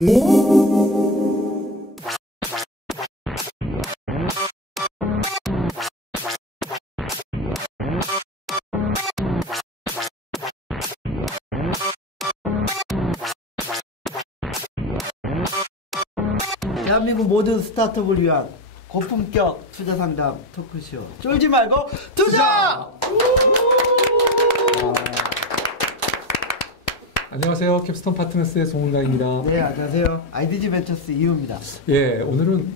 대한민국 모든 스타트업을 위한 고품격 투자 상담 토크쇼 쫄지 말고 투자! 안녕하세요. 캡스톤 파트너스의 송은가입니다. 네, 안녕하세요. IDG 벤처스 이우입니다. 예, 오늘은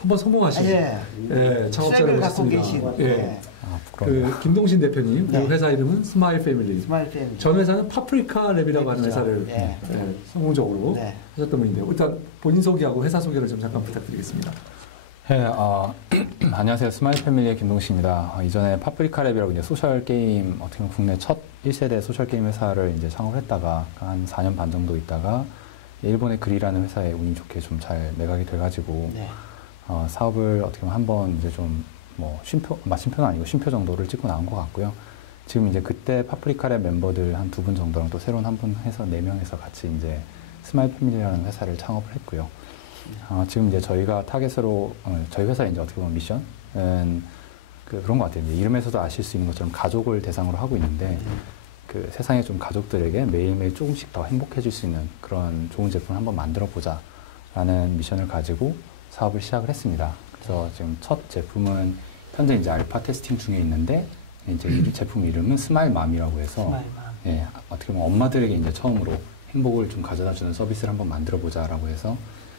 한번 성공하신 창업자를 갖고 모셨습니다. 계신 예. 김동신 대표님, 네. 그 회사 이름은 스마일 패밀리. 스마일 패밀리. 전 회사는 파프리카 랩이라고 하는 회사를 성공적으로 하셨던 분인데요. 일단 본인 소개하고 회사 소개를 좀 잠깐 부탁드리겠습니다. 네, 안녕하세요. 스마일 패밀리의 김동신입니다. 이전에 파프리카랩이라고 이제 소셜 게임, 어떻게 보면 국내 첫 1세대 소셜 게임 회사를 이제 창업을 했다가 한 4년 반 정도 있다가 일본의 그리라는 회사에 운이 좋게 좀 잘 매각이 돼가지고 사업을 어떻게 보면 한번 이제 좀 뭐 마침표는 아니고 쉼표 정도를 찍고 나온 것 같고요. 지금 이제 그때 파프리카랩 멤버들 한 2분 정도랑 또 새로운 한 분 해서 4명에서 같이 이제 스마일 패밀리라는 회사를 창업을 했고요. 지금 이제 저희가 타겟으로, 저희 회사의 이제 어떻게 보면 미션은 그런 것 같아요. 이제 이름에서도 아실 수 있는 것처럼 가족을 대상으로 하고 있는데, 그 세상에 좀 가족들에게 매일매일 조금씩 더 행복해질 수 있는 그런 좋은 제품을 한번 만들어 보자 라는 미션을 가지고 사업을 시작을 했습니다. 그래서 지금 첫 제품은 현재 이제 알파 테스팅 중에 있는데, 이제 이 제품 이름은 스마일맘이라고 해서, 예, 어떻게 보면 엄마들에게 이제 처음으로 행복을 좀 가져다 주는 서비스를 한번 만들어 보자라고 해서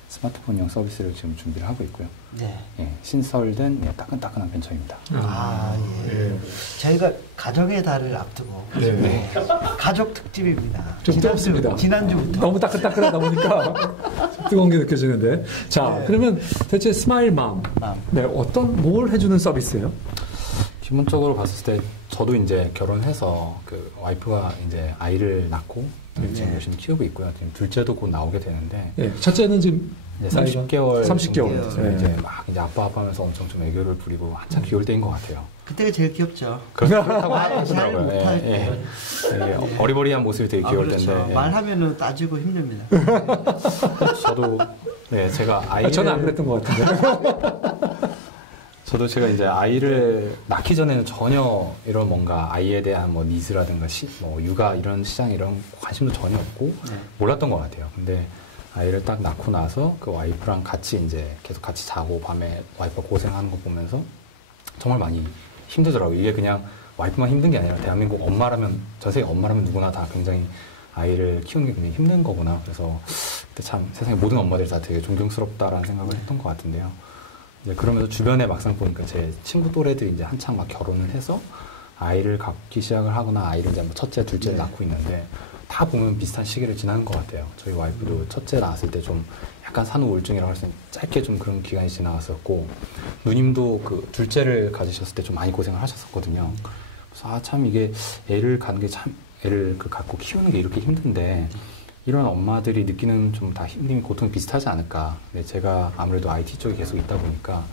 스마트폰용 서비스를 지금 준비를 하고 있고요. 예, 신설된 따끈따끈한 벤처입니다. 저희가 가정의 달을 앞두고 가족 특집입니다. 좀 뜨겁습니다. 지난주부터 너무 따끈따끈하다 보니까 뜨거운 게 느껴지는데. 자, 그러면 대체 스마일맘, 뭘 해주는 서비스예요? 기본적으로 봤을 때 저도 이제 결혼해서 그 와이프가 이제 아이를 낳고 지금 열심히 키우고 있고요. 지금 둘째도 곧 나오게 되는데. 첫째는 지금 이제 30개월. 30개월. 이제 막 이제 아빠 하면서 엄청 좀 애교를 부리고 한참 귀여울 때인 것 같아요. 그때가 제일 귀엽죠. 그렇다고 잘 못할 때. 어리버리한 모습이 되게 귀여울 그렇죠. 텐데. 말하면은 따지고 힘듭니다. 저도 제가 아이를 저는 안 그랬던 것 같은데. 저도 제가 이제 아이를 낳기 전에는 전혀 이런 뭔가 아이에 대한 뭐 니즈라든가 뭐 육아 이런 시장 이런 관심도 전혀 없고 몰랐던 것 같아요. 근데 아이를 딱 낳고 나서 그 와이프랑 같이 이제 계속 같이 자고 밤에 와이프가 고생하는 거 보면서 정말 많이 힘들더라고요. 이게 그냥 와이프만 힘든 게 아니라 대한민국 엄마라면, 전 세계 엄마라면 누구나 다 굉장히 아이를 키우는 게 굉장히 힘든 거구나. 그래서 그때 참 세상의 모든 엄마들이 다 되게 존경스럽다라는 생각을 했던 것 같은데요. 이제 그러면서 주변에 막상 보니까 제 친구 또래들이 이제 한창 막 결혼을 해서 아이를 갖기 시작을 하거나 아이를 이제 뭐 첫째, 둘째를 낳고 있는데 다 보면 비슷한 시기를 지나는 것 같아요. 저희 와이프도 첫째 낳았을 때 좀 약간 산후 우울증이라고 할 수 있는 짧게 좀 그런 기간이 지나갔었고, 누님도 그 둘째를 가지셨을 때 좀 많이 고생을 하셨었거든요. 그래서 참 이게 애를 갖고 키우는 게 이렇게 힘든데 이런 엄마들이 느끼는 좀 다 힘듦이 고통이 비슷하지 않을까. 근데 제가 아무래도 IT 쪽에 계속 있다 보니까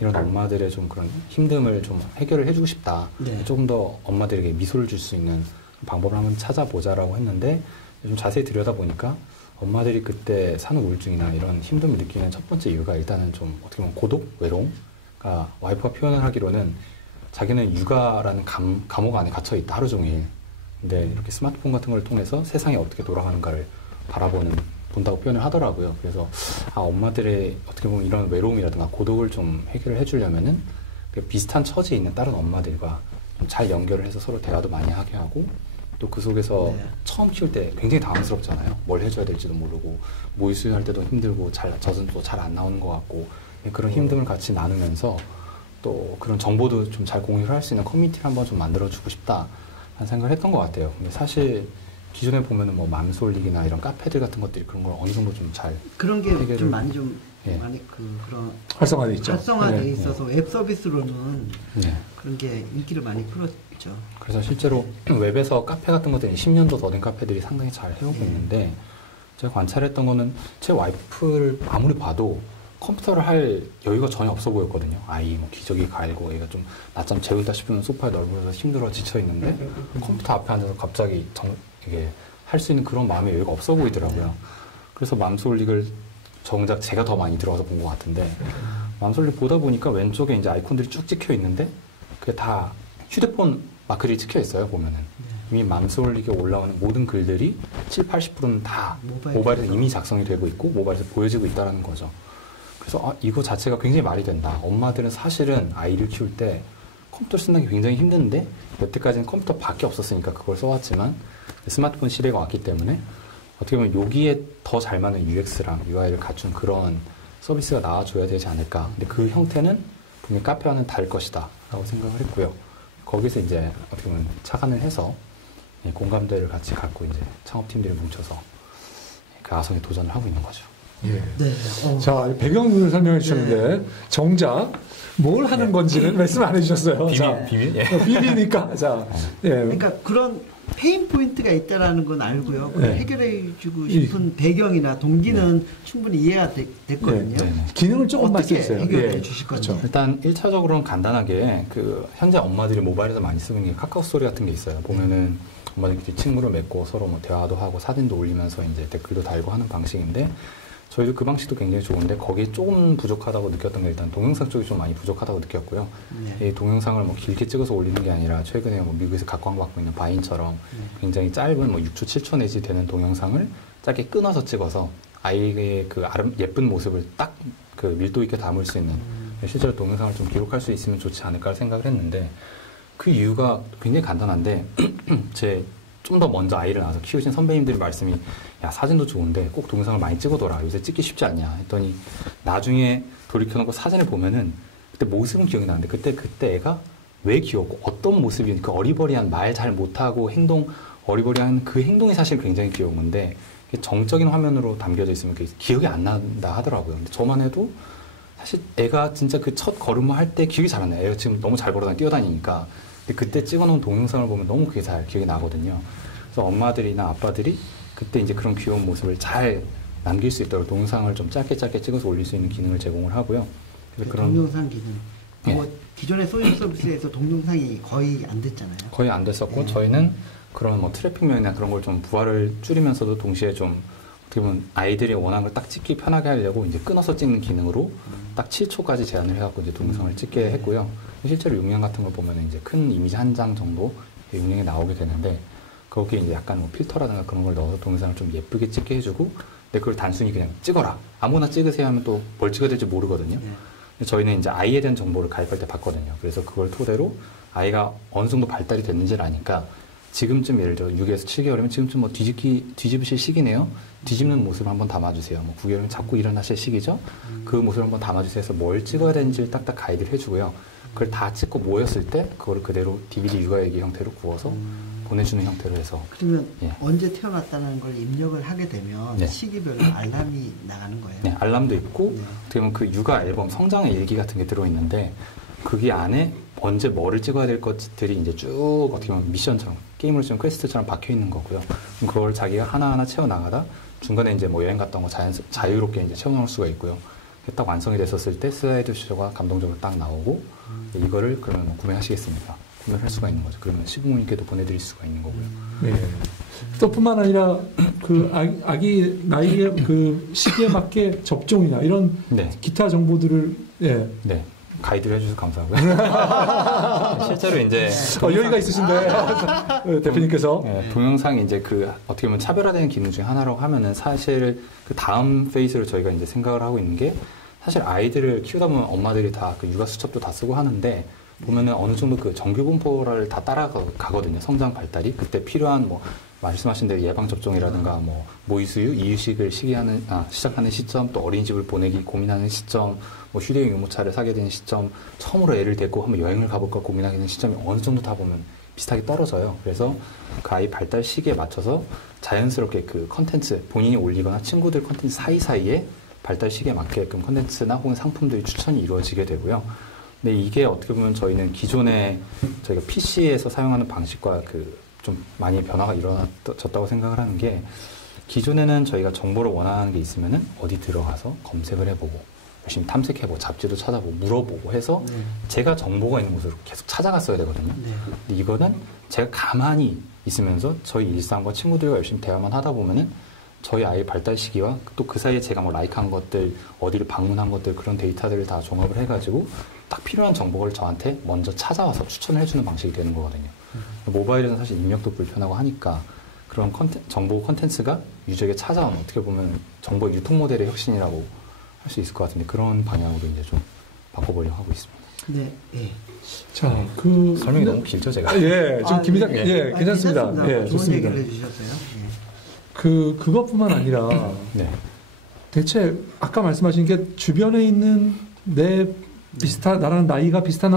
이런 엄마들의 좀 그런 힘듦을 좀 해결을 해주고 싶다. 조금 더 엄마들에게 미소를 줄 수 있는 방법을 한번 찾아보자라고 했는데, 좀 자세히 들여다보니까 엄마들이 그때 산후 우울증이나 이런 힘듦을 느끼는 첫 번째 이유가 일단은 좀 어떻게 보면 고독, 외로움. 그러니까 와이프가 표현을 하기로는 자기는 육아라는 감옥 안에 갇혀 있다, 하루 종일. 근데 이렇게 스마트폰 같은 걸 통해서 세상이 어떻게 돌아가는가를 본다고 표현을 하더라고요. 그래서 엄마들의 어떻게 보면 이런 외로움이라든가 고독을 좀 해결을 해주려면은 그 비슷한 처지에 있는 다른 엄마들과 좀 잘 연결을 해서 서로 대화도 많이 하게 하고, 또 그 속에서 처음 키울 때 굉장히 당황스럽잖아요. 뭘 해줘야 될지도 모르고, 모유 수유할 때도 힘들고, 젖은 또 잘 안 나오는 것 같고, 그런 힘듦을 같이 나누면서 또 그런 정보도 좀 잘 공유를 할 수 있는 커뮤니티를 한번 좀 만들어주고 싶다 하는 생각을 했던 것 같아요. 근데 사실 기존에 보면은 뭐 맘솔릭이나 이런 카페들 같은 것들이 그런 걸 어느 정도 좀 잘 그런 게 좀 많이 그런 활성화돼 있죠. 활성화돼 있어서 앱 서비스로는 그런 게 인기를 많이 끌었죠. 그래서 실제로 웹에서 카페 같은 것들이 10년도 더 된 카페들이 상당히 잘 해오고 있는데, 제가 관찰했던 거는 제 와이프를 아무리 봐도 컴퓨터를 할 여유가 전혀 없어 보였거든요. 아이 뭐 기저귀 갈고 애가 좀 낮잠 재우다 싶으면 소파에 널브러져 힘들어 지쳐 있는데 컴퓨터 앞에 앉아서 갑자기 이게 할 수 있는 그런 마음의 여유가 없어 보이더라고요. 그래서 맘솔릭을 정작 제가 더 많이 들어가서 본 것 같은데 맘솔릭 보다 보니까 왼쪽에 이제 아이콘들이 쭉 찍혀 있는데 그게 다 휴대폰 마크들이 찍혀 있어요. 보면은 이미 맘솔릭에 올라오는 모든 글들이 70-80%는 다 모바일에서 이미 작성이 되고 있고 모바일에서 보여지고 있다는 거죠. 그래서 이거 자체가 굉장히 말이 된다. 엄마들은 사실은 아이를 키울 때 컴퓨터 쓰는 게 굉장히 힘든데 여태까지는 컴퓨터밖에 없었으니까 그걸 써왔지만 스마트폰 시대가 왔기 때문에 어떻게 보면 여기에 더 잘 맞는 UX랑 UI를 갖춘 그런 서비스가 나와줘야 되지 않을까. 근데 그 형태는 분명히 카페와는 다를 것이다 라고 생각을 했고요. 거기서 이제 어떻게 보면 착안을 해서 공감대를 같이 갖고 이제 창업팀들이 뭉쳐서 그 아성에 도전을 하고 있는 거죠. 예. 네. 자, 배경을 설명해 주셨는데 정작 뭘 하는 건지는 말씀 안 해주셨어요. 비밀? 예. 비밀이니까. 자, 예. 그러니까 그런 페인 포인트가 있다라는 건 알고요. 그걸 해결해주고 싶은 배경이나 동기는 충분히 이해가 됐거든요. 기능을 조금 어떻게 말씀해 주세요. 해결해 주실 건지. 그렇죠. 일단 1차적으로는 간단하게 그 현재 엄마들이 모바일에서 많이 쓰고 있는 게 카카오 스토리 같은 게 있어요. 보면은 엄마들끼리 친구를 맺고 서로 뭐 대화도 하고 사진도 올리면서 이제 댓글도 달고 하는 방식인데 저희도 그 방식도 굉장히 좋은데 거기에 조금 부족하다고 느꼈던 게 일단 동영상 쪽이 좀 많이 부족하다고 느꼈고요. 이 동영상을 뭐 길게 찍어서 올리는 게 아니라 최근에 뭐 미국에서 각광받고 있는 바인처럼 굉장히 짧은 뭐 6초, 7초 내지 되는 동영상을 짧게 끊어서 찍어서 아이의 그 예쁜 모습을 딱 그 밀도 있게 담을 수 있는 실제로 동영상을 좀 기록할 수 있으면 좋지 않을까 생각을 했는데 그 이유가 굉장히 간단한데 좀 더 먼저 아이를 낳아서 키우신 선배님들의 말씀이 야 사진도 좋은데 꼭 동영상을 많이 찍어둬라 요새 찍기 쉽지 않냐 했더니 나중에 돌이켜놓고 사진을 보면은 그때 모습은 기억이 나는데 그때 애가 왜 귀엽고 어떤 모습이었는지 그 어리버리한 말 잘 못하고 어리버리한 그 행동이 사실 굉장히 귀여운 건데 정적인 화면으로 담겨져 있으면 기억이 안 난다 하더라고요. 근데 저만 해도 사실 애가 진짜 그 첫 걸음을 할 때 기억이 잘 안 나요. 애가 지금 너무 잘 뛰어다니니까. 근데 그때 찍어놓은 동영상을 보면 너무 그게 잘 기억이 나거든요. 그래서 엄마들이나 아빠들이 그때 이제 그런 귀여운 모습을 잘 남길 수 있도록 동영상을 좀 짧게 찍어서 올릴 수 있는 기능을 제공을 하고요. 그런 동영상 기능. 뭐 기존의 소셜 서비스에서 동영상이 거의 안 됐잖아요. 거의 안 됐었고 저희는 그런 뭐 트래픽면이나 그런 걸 좀 부하를 줄이면서도 동시에 좀 어떻게 보면 아이들이 원하는 걸 딱 찍기 편하게 하려고 이제 끊어서 찍는 기능으로 딱 7초까지 제한을 해갖고 이제 동영상을 찍게 했고요. 실제로 용량 같은 걸 보면 이제 큰 이미지 한 장 정도 용량이 나오게 되는데 거기에 이제 약간 뭐 필터라든가 그런 걸 넣어서 동영상을 좀 예쁘게 찍게 해주고 근데 그걸 단순히 그냥 찍어라 아무나 찍으세요 하면 또 뭘 찍어야 될지 모르거든요. 저희는 이제 아이에 대한 정보를 가입할 때 봤거든요. 그래서 그걸 토대로 아이가 어느 정도 발달이 됐는지를 아니까 지금쯤 예를 들어 6에서 7개월이면 지금쯤 뭐 뒤집으실 시기네요. 뒤집는 모습을 한번 담아주세요. 뭐 9개월이면 자꾸 일어나실 시기죠. 그 모습을 한번 담아주세요 해서 뭘 찍어야 되는지를 딱딱 가이드를 해주고요. 그걸 다 찍고 모였을 때 그거를 그대로 DVD 육아일기 형태로 구워서 보내주는 형태로 해서 그러면 언제 태어났다는 걸 입력을 하게 되면 시기별로 알람이 나가는 거예요? 네, 알람도 있고 어떻게 보면 그 육아 앨범 성장의 일기 같은 게 들어있는데 거기 안에 언제 뭐를 찍어야 될 것들이 이제 쭉 어떻게 보면 미션처럼 게임으로 치면 퀘스트처럼 박혀 있는 거고요. 그럼 그걸 자기가 하나하나 채워나가다 중간에 이제 뭐 여행 갔던 거 자유롭게 이제 채워넣을 수가 있고요. 딱 완성이 됐었을 때 슬라이드 슈저가 감동적으로 딱 나오고 이거를 그러면 뭐 구매하시겠습니까? 구매할 수가 있는 거죠. 그러면 시부모님께도 보내드릴 수가 있는 거고요. 네. 또 뿐만 아니라 그 아기 나이의 그 시기에 맞게 접종이나 이런 기타 정보들을 가이드를 해주셔서 감사하고요. 실제로 이제 여유가 있으신데 대표님께서 동영상이 이제 그 어떻게 보면 차별화되는 기능 중에 하나라고 하면은 사실 그 다음 페이스로 저희가 이제 생각을 하고 있는 게 사실 아이들을 키우다 보면 엄마들이 다 그 육아 수첩도 다 쓰고 하는데 보면은 어느 정도 그 정규 분포를 다 따라가거든요. 성장 발달이 그때 필요한 뭐 말씀하신 대로 예방 접종이라든가 뭐 모유수유, 이유식을 시작하는 시점, 또 어린이집을 보내기 고민하는 시점, 뭐 휴대용 유모차를 사게 되는 시점, 처음으로 애를 데리고 한번 여행을 가볼까 고민하게 되는 시점이 어느 정도 다 보면 비슷하게 떨어져요. 그래서 그 아이 발달 시기에 맞춰서 자연스럽게 그 컨텐츠 본인이 올리거나 친구들 컨텐츠 사이사이에 발달 시기에 맞게끔 컨텐츠나 혹은 상품들이 추천이 이루어지게 되고요. 근데 이게 어떻게 보면 저희는 기존에 저희가 PC에서 사용하는 방식과 좀 많이 변화가 이루어졌다고 생각을 하는 게 기존에는 저희가 정보를 원하는 게 있으면은 어디 들어가서 검색을 해보고 열심히 탐색해보고 잡지도 찾아보고 물어보고 해서 제가 정보가 있는 곳으로 계속 찾아갔어야 되거든요. 근데 이거는 제가 가만히 있으면서 저희 일상과 친구들과 열심히 대화만 하다 보면은 저희 아이 발달 시기와 또 그 사이에 제가 뭐 라이크한 것들, 어디를 방문한 것들 그런 데이터들을 다 종합을 해가지고 딱 필요한 정보를 저한테 먼저 찾아와서 추천을 해주는 방식이 되는 거거든요. 모바일은 사실 입력도 불편하고 하니까 그런 정보 콘텐츠가 유저에게 찾아오면 어떻게 보면 정보 유통 모델의 혁신이라고 할 수 있을 것 같은데 그런 방향으로 이제 좀 바꿔보려고 하고 있습니다. 네. 예. 자, 설명이 너무 길죠, 제가? 예, 좀 김 이사님, 예, 괜찮습니다. 예, 좋은 좋습니다. 얘기를 해주셨어요. 예. 그것뿐만 아니라 네. 대체 아까 말씀하신 게 주변에 있는 나랑 나이가 비슷한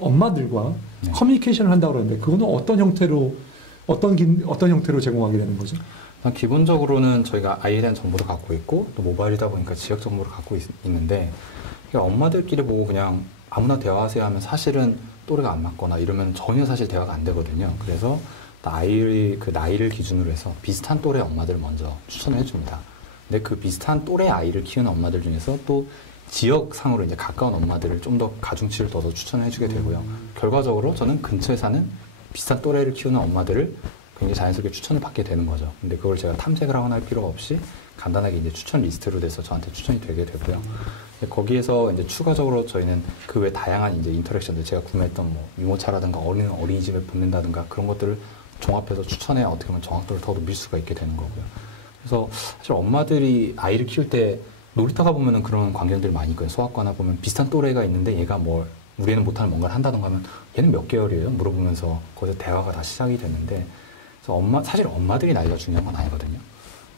엄마들과 네. 커뮤니케이션을 한다고 그러는데 그거는 어떤 형태로 제공하게 되는 거죠? 기본적으로는 저희가 아이에 대한 정보도 갖고 있고 또 모바일이다 보니까 지역 정보를 갖고 있는데 엄마들끼리 보고 그냥 아무나 대화하세요 하면 사실은 또래가 안 맞거나 이러면 전혀 사실 대화가 안 되거든요. 그래서 아이의 그 나이를 기준으로 해서 비슷한 또래 엄마들 먼저 추천을 해줍니다. 근데 그 비슷한 또래 아이를 키우는 엄마들 중에서 또 지역상으로 이제 가까운 엄마들을 좀 더 가중치를 둬서 추천을 해주게 되고요. 결과적으로 저는 근처에 사는 비슷한 또래를 키우는 엄마들을 굉장히 자연스럽게 추천을 받게 되는 거죠. 근데 그걸 제가 탐색을 하거나 할 필요가 없이 간단하게 이제 추천 리스트로 돼서 저한테 추천이 되게 되고요. 거기에서 이제 추가적으로 저희는 그 외 다양한 이제 인터랙션들, 제가 구매했던 뭐 유모차라든가 어린이집에 붙는다든가 그런 것들을 종합해서 추천에 어떻게 보면 정확도를 더 높일 수가 있게 되는 거고요. 그래서 사실 엄마들이 아이를 키울 때 놀이터 가보면은 그런 광경들이 많이 있거든요. 소아과나 보면 비슷한 또래가 있는데 얘가 뭘, 우리 애는 못하는 뭔가를 한다던가 하면 얘는 몇 개월이에요? 물어보면서 거기서 대화가 다 시작이 되는데, 그래서 사실 엄마들이 나이가 중요한 건 아니거든요.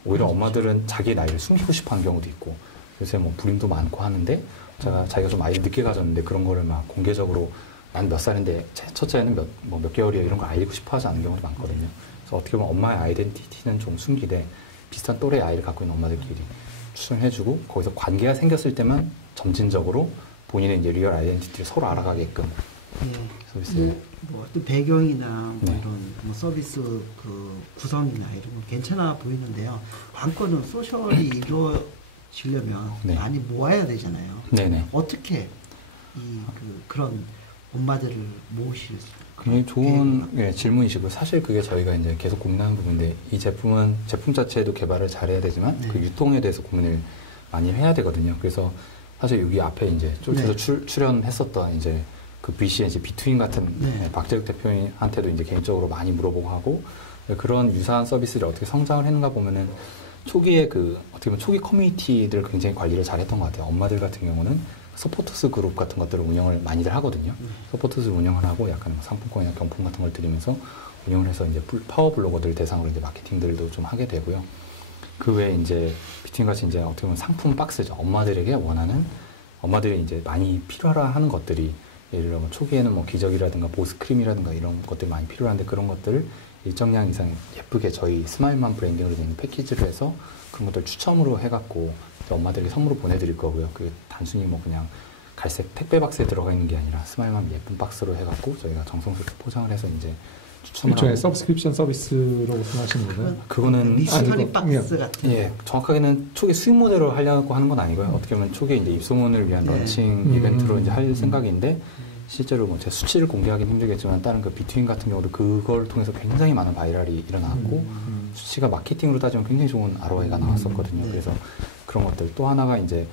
오히려 엄마들은 자기의 나이를 숨기고 싶어 하는 경우도 있고, 요새 뭐 불임도 많고 하는데, 자기가 좀 아이를 늦게 가졌는데 그런 거를 막 공개적으로 난 몇 살인데 첫째 애는 몇 개월이에요 이런 걸 알리고 싶어 하지 않는 경우도 많거든요. 그래서 어떻게 보면 엄마의 아이덴티티는 좀 숨기되 비슷한 또래의 아이를 갖고 있는 엄마들끼리 추천해주고 거기서 관계가 생겼을 때만 점진적으로 본인의 이제 리얼 아이덴티티를 서로 알아가게끔 서비스를. 뭐 또 배경이나 뭐 네. 이런 뭐 서비스 그 구성이나 이런 거 괜찮아 보이는데요. 관건은 소셜이 이루어지려면 네. 많이 모아야 되잖아요. 네네. 어떻게 그런 엄마들을 모으실 굉장히 좋은 질문이시고, 사실 그게 저희가 이제 계속 고민하는 부분인데, 이 제품 자체도 개발을 잘해야 되지만 그 유통에 대해서 고민을 많이 해야 되거든요. 그래서 사실 여기 앞에 이제 쫄트에서 출연했었던 이제 그 VC의 이제 비트윈 같은 박재욱 대표님한테도 이제 개인적으로 많이 물어보고 하고, 그런 유사한 서비스를 어떻게 성장을 했는가 보면은 초기에 어떻게 보면 초기 커뮤니티들 굉장히 관리를 잘했던 것 같아요. 엄마들 같은 경우는 서포터스 그룹 같은 것들을 운영을 많이들 하거든요. 서포터스 운영을 하고 약간 상품권이나 경품 같은 걸 드리면서 운영을 해서 이제 파워 블로거들 대상으로 이제 마케팅들도 좀 하게 되고요. 그 외에 이제 비트윈 같이 이제 어떻게 보면 상품 박스죠. 엄마들에게 원하는, 엄마들이 이제 많이 필요하라 하는 것들이, 예를 들어 초기에는 뭐 기저귀라든가 보습크림이라든가 이런 것들이 많이 필요한데 그런 것들을 일정량 이상 예쁘게 저희 스마일맘 브랜딩으로 된 패키지를 해서 그런 것들 추첨으로 해갖고 엄마들에게 선물로 보내드릴 거고요. 그게 단순히 뭐 그냥 갈색 택배 박스에 들어가 있는 게 아니라 스마일맘 예쁜 박스로 해갖고 저희가 정성스럽게 포장을 해서 이제 추첨을 하고. 일종의 서브스크립션 서비스로 생각하시는 거예요? 그거는 미스터리 박스 같은. 예, 정확하게는 초기 수익 모델로 하려고 하는 건 아니고요. 어떻게 보면 초기에 이제 입소문을 위한 런칭 이벤트로 이제 할 생각인데, 실제로 뭐 제 수치를 공개하기는 힘들겠지만 다른 그 비트윈 같은 경우도 그걸 통해서 굉장히 많은 바이럴이 일어났고 수치가 마케팅으로 따지면 굉장히 좋은 ROI가 나왔었거든요. 그래서 그런 것들. 또 하나가 이제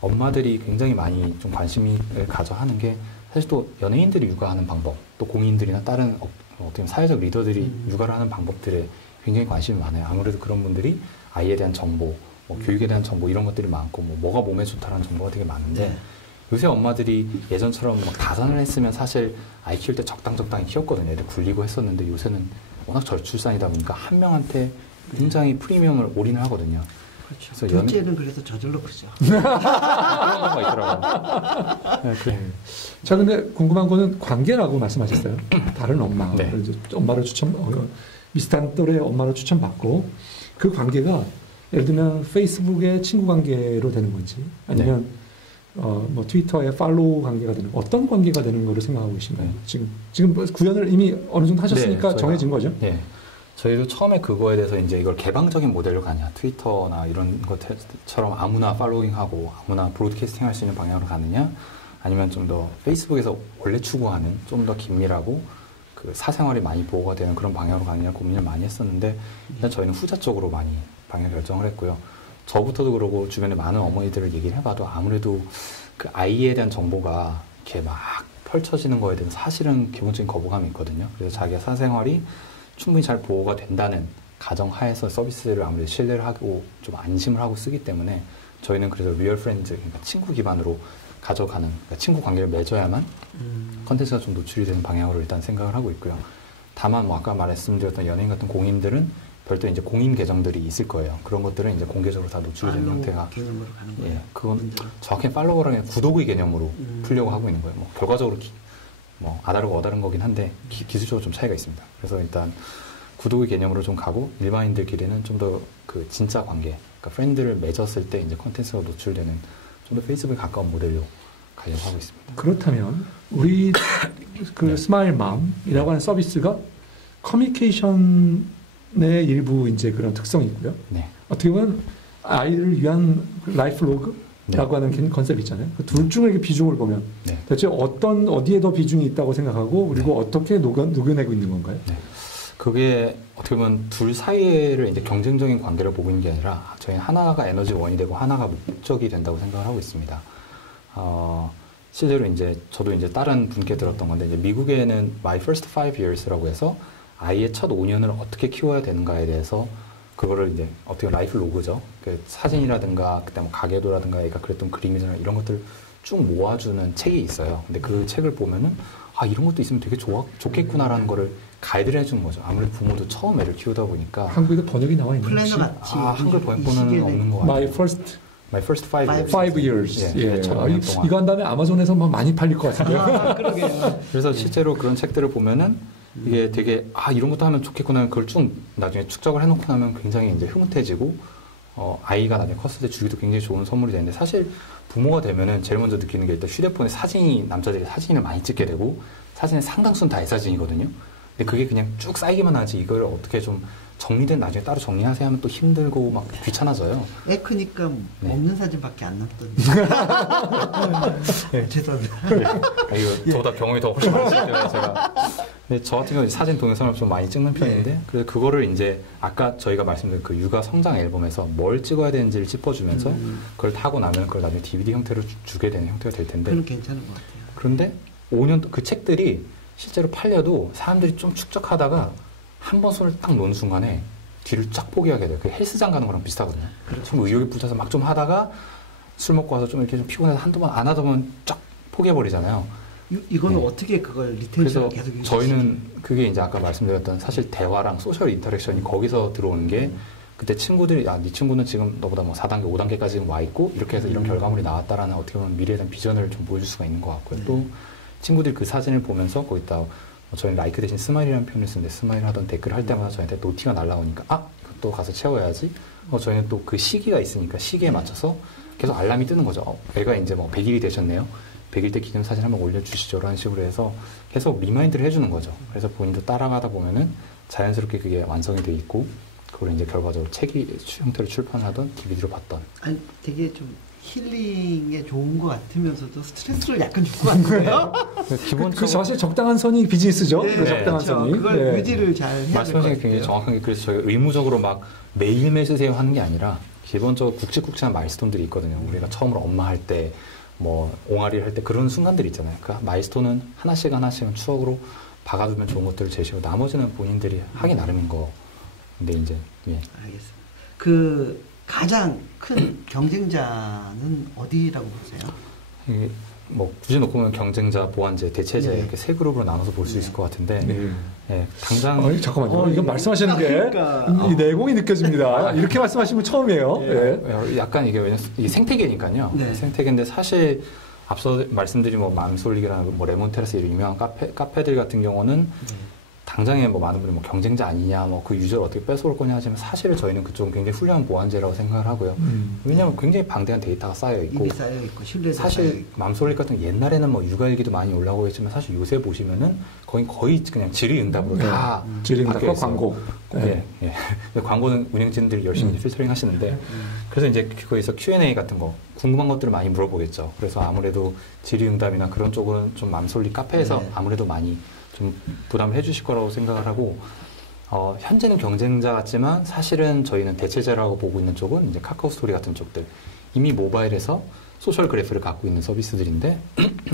엄마들이 굉장히 많이 좀 관심을 가져 하는 게, 사실 또 연예인들이 육아하는 방법, 또 공인들이나 다른 어떻게 보면 사회적 리더들이 육아를 하는 방법들에 굉장히 관심이 많아요. 아무래도 그런 분들이 아이에 대한 정보, 뭐 교육에 대한 정보 이런 것들이 많고, 뭐가 몸에 좋다라는 정보가 되게 많은데, 요새 엄마들이 예전처럼 막 다산을 했으면 사실 아이 키울 때 적당히 키웠거든요. 애들 굴리고 했었는데 요새는 워낙 저출산이다 보니까 한 명한테 굉장히 프리미엄을 올인을 하거든요. 그렇죠. 둘째는 그래서 저절로 크죠. 그런 거가 있더라고요. 네, 그래. 자, 근데 궁금한 거는 관계라고 말씀하셨어요. 다른 엄마. 네. 엄마를 비슷한 또래 엄마를 추천받고, 그 관계가 예를 들면 페이스북의 친구 관계로 되는 건지, 아니면 뭐 트위터의 팔로우 관계가 되는, 어떤 관계가 되는 거를 생각하고 계신가요? 지금 구현을 이미 어느 정도 하셨으니까 정해진 거죠? 네. 저희도 처음에 그거에 대해서 이제 이걸 개방적인 모델로 가냐, 트위터나 이런 것처럼 아무나 팔로잉하고 아무나 브로드캐스팅 할 수 있는 방향으로 가느냐, 아니면 좀 더 페이스북에서 원래 추구하는 좀 더 긴밀하고 그 사생활이 많이 보호가 되는 그런 방향으로 가느냐 고민을 많이 했었는데, 일단 저희는 후자 쪽으로 많이 방향 결정을 했고요. 저부터도 그러고 주변에 많은 어머니들을 얘기를 해봐도 아무래도 그 아이에 대한 정보가 이렇게 막 펼쳐지는 거에 대한 사실은 기본적인 거부감이 있거든요. 그래서 자기의 사생활이 충분히 잘 보호가 된다는 가정하에서 서비스를 아무래도 신뢰를 하고 좀 안심을 하고 쓰기 때문에 저희는 그래서 리얼 프렌즈, 그러니까 친구 기반으로 가져가는, 그러니까 친구 관계를 맺어야만 컨텐츠가 좀 노출이 되는 방향으로 일단 생각을 하고 있고요. 다만 뭐 아까 말씀드렸던 연예인 같은 공인들은 별도 이제 공인 계정들이 있을 거예요. 그런 것들은 이제 공개적으로 다 노출이 되는 형태가. 개념으로 가는 거예요. 예, 그건 정확히 팔로워랑 구독의 개념으로 풀려고 하고 있는 거예요. 뭐 결과적으로 뭐 아다르고 어다른 거긴 한데 기술적으로 좀 차이가 있습니다. 그래서 일단 구독의 개념으로 좀 가고 일반인들끼리는 좀 더 그 진짜 관계, 그러니까 프렌드를 맺었을 때 이제 컨텐츠가 노출되는 좀 더 페이스북에 가까운 모델로 가려고 하고 있습니다. 그렇다면 우리 그 네. 스마일맘이라고 하는 서비스가 커뮤니케이션의 일부 이제 그런 특성이 있고요. 네. 어떻게 보면 아이를 위한 라이프 로그라고 하는 컨셉이 있잖아요. 그 둘 중의 비중을 보면 네. 대체 어디에 더 비중이 있다고 생각하고 그리고 어떻게 녹여내고 있는 건가요? 네. 그게 어떻게 보면 둘 사이를 이제 경쟁적인 관계를 보고 있는 게 아니라 저희는 하나가 에너지 원이 되고 하나가 목적이 된다고 생각을 하고 있습니다. 실제로 이제 저도 이제 다른 분께 들었던 건데 이제 미국에는 My First 5 Years라고 해서 아이의 첫 5년을 어떻게 키워야 되는가에 대해서 그거를 이제 어떻게 라이프 로그죠. 그 사진이라든가 그때 뭐 가계도라든가 애가 그랬던 그림이나 이런 것들을 쭉 모아주는 책이 있어요. 근데 그 책을 보면은 아 이런 것도 있으면 되게 좋겠구나라는 거를 가이드를 해주는 거죠. 아무래도 부모도 처음 애를 키우다 보니까 한국에도 번역이 나와 있는 플래너 같이 한글 번역본은 없는 것 같아요. My first 5 years. 예, 첫 5년 동안. 이거 한 다음에 아마존에서 막 많이 팔릴 것 같은데요. 그러게요. 그래서 실제로 그런 책들을 보면은 이게 되게 이런 것도 하면 좋겠구나 그걸 쭉 나중에 축적을 해놓고 나면 굉장히 이제 흐뭇해지고 아이가 나중에 컸을 때 주기도 굉장히 좋은 선물이 되는데 사실 부모가 되면은 제일 먼저 느끼는 게 일단 휴대폰에 사진이 남자들이 사진을 많이 찍게 되고 사진의 상당수는 다 애 사진이거든요. 근데 그게 그냥 쭉 쌓이기만 하지 이걸 어떻게 좀 정리된 나중에 따로 정리하세요 하면 또 힘들고 막 귀찮아져요. 애 크니까 네. 먹는 사진밖에 안 남던데. 죄송합니다. 이거 저보다 경험이 더 훨씬 많으시기 때문에 제가. 근데 저 같은 경우는 사진 동영상을 좀 많이 찍는 편인데 그래서 그거를 이제 아까 저희가 말씀드린 그 육아 성장 앨범에서 뭘 찍어야 되는지를 짚어주면서 그걸 타고 나면 그걸 나중에 DVD 형태로 주게 되는 형태가 될 텐데. 그건 괜찮은 것 같아요. 그런데 5년 그 책들이 실제로 팔려도 사람들이 좀 축적하다가 한 번 손을 딱 놓는 순간에 뒤를 쫙 포기하게 돼요. 그 헬스장 가는 거랑 비슷하거든요. 좀 의욕이 붙어서 막 좀 하다가 술 먹고 와서 좀 이렇게 좀 피곤해서 한두 번 안 하다 보면 쫙 포기해버리잖아요. 이거는 네. 어떻게 그걸 그래서 리텐션을 계속 유지시키는 저희는 그게 이제 아까 말씀드렸던 사실 대화랑 소셜 인터랙션이 거기서 들어오는 게 그때 친구들이 네 친구는 지금 너보다 뭐 4단계, 5단계까지 와 있고 이렇게 해서 이런 결과물이 나왔다라는 어떻게 보면 미래에 대한 비전을 좀 보여줄 수가 있는 것 같고요. 또 친구들이 그 사진을 보면서 거기다 저희는 라이크 대신 스마일이라는 표현을 쓰는데 스마일 하던 댓글을 할 때마다 저희한테 노티가 날라오니까 이것도 가서 채워야지. 저희는 또 그 시기가 있으니까 시기에 맞춰서 계속 알람이 뜨는 거죠. 애가 이제 뭐 100일이 되셨네요. 100일 때 기념사진 한번 올려주시죠. 라는 식으로 해서 계속 리마인드를 해주는 거죠. 그래서 본인도 따라가다 보면은 자연스럽게 그게 완성이 돼 있고 그걸 이제 결과적으로 책이 형태로 출판하던 DVD로 봤던. 아니 되게 좀 힐링에 좋은 것 같으면서도 스트레스를 약간 줄 것 같은데요? 그 사실 적당한 선이 비즈니스죠. 네, 그 적당한 그렇죠. 선이. 그걸 유지를 잘 해야 될 것 말씀하신 게 같아요. 굉장히 정확한 게 그래서 저희가 의무적으로 막 매일매일 쓰세요 하는 게 아니라 기본적으로 굵직굵직한 마일스톤들이 있거든요. 우리가 처음으로 엄마 할 때 뭐 옹알이를 할 때 그런 순간들이 있잖아요. 그 마일스톤은 하나씩은 추억으로 박아두면 좋은 것들을 제시하고 나머지는 본인들이 하기 나름인 거. 근데 이제 알겠습니다. 그 가장 큰 경쟁자는 어디라고 보세요? 이게 뭐 굳이 놓고 보면 경쟁자, 보완제, 대체제 이렇게 세 그룹으로 나눠서 볼 수 있을 것 같은데 당장 잠깐만요. 이거 말씀하시는 게 그러니까. 이 내공이 느껴집니다. 이렇게 말씀하시면 처음이에요. 약간 이게 생태계니까요. 네. 생태계인데 사실 앞서 말씀드린 뭐 맘솔릭이라는 뭐 레몬테라스 이런 유명한 카페들 같은 경우는 당장에 뭐 많은 분이 뭐 경쟁자 아니냐, 뭐 그 유저를 어떻게 뺏어올 거냐 하지만 사실은 저희는 그쪽은 굉장히 훌륭한 보완제라고 생각을 하고요. 왜냐하면 굉장히 방대한 데이터가 쌓여 있고, 이미 쌓여 있고 신뢰도 쌓여 사실 있고. 맘솔릭 같은 옛날에는 뭐 육아일기도 많이 올라오고 있지만 사실 요새 보시면은 거의 그냥 질의응답으로 다 질의응답과 바뀌어 있어요. 광고. 예. 근데 광고는 운영진들이 열심히 필터링 하시는데 그래서 이제 거기서 Q&A 같은 거 궁금한 것들을 많이 물어보겠죠. 그래서 아무래도 질의응답이나 그런 쪽은 좀 맘솔릭 카페에서 네. 아무래도 많이 좀 부담을 해주실 거라고 생각을 하고 현재는 경쟁자 같지만 사실은 저희는 대체자라고 보고 있는 쪽은 이제 카카오 스토리 같은 쪽들. 이미 모바일에서 소셜 그래프를 갖고 있는 서비스들인데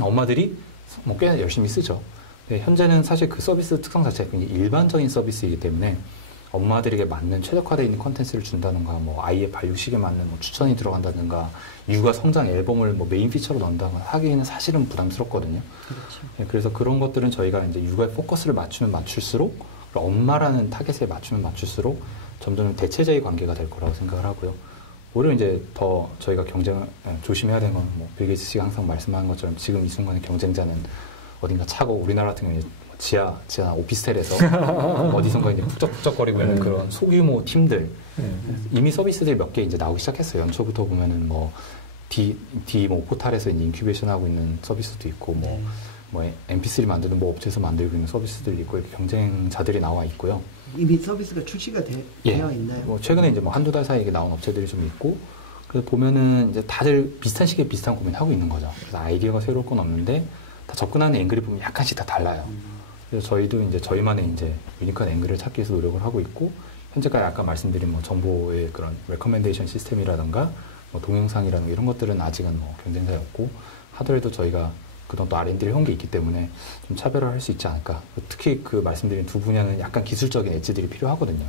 엄마들이 뭐 꽤 열심히 쓰죠. 현재는 사실 그 서비스 특성 자체가 굉장히 일반적인 서비스이기 때문에 엄마들에게 맞는 최적화되어 있는 컨텐츠를 준다든가 뭐 아이의 발육식에 맞는 뭐 추천이 들어간다든가 육아 성장 앨범을 뭐 메인 피처로 넣는다든가 하기에는 사실은 부담스럽거든요. 그렇죠. 그래서 그런 것들은 저희가 이제 육아에 포커스를 맞추면 맞출수록 엄마라는 타겟에 맞추면 맞출수록 점점 대체자의 관계가 될 거라고 생각을 하고요. 오히려 이제 더 저희가 경쟁을 조심해야 되는 건 뭐 빌 게이츠 씨가 항상 말씀하는 것처럼 지금 이 순간의 경쟁자는 어딘가 차고 우리나라 같은 경우는 지하 오피스텔에서 어디선가 이제 북적북적거리고 있는 그런 소규모 팀들 이미 서비스들이 몇 개 이제 나오기 시작했어요. 연초부터 보면은 뭐 뭐 포탈에서 이제 인큐베이션 하고 있는 서비스도 있고 뭐 MP3 만드는 뭐 업체에서 만들고 있는 서비스들이 있고 이렇게 경쟁자들이 나와 있고요. 이미 서비스가 출시가 되어 있나요? 뭐 최근에 이제 뭐 한두 달 사이에 나온 업체들이 좀 있고 그래서 보면은 이제 다들 비슷한 시기에 비슷한 고민하고 있는 거죠. 그래서 아이디어가 새로울 건 없는데 다 접근하는 앵글이 보면 약간씩 다 달라요. 그래서 저희도 이제 저희만의 이제 유니크한 앵글을 찾기 위해서 노력을 하고 있고 현재까지 아까 말씀드린 뭐 정보의 그런 레커멘데이션 시스템이라든가 뭐 동영상이라든가 이런 것들은 아직은 뭐 경쟁자가 없고 하더라도 저희가 그동안 또 R&D를 해온 게 있기 때문에 좀 차별화를 할 수 있지 않을까. 특히 그 말씀드린 두 분야는 약간 기술적인 엣지들이 필요하거든요.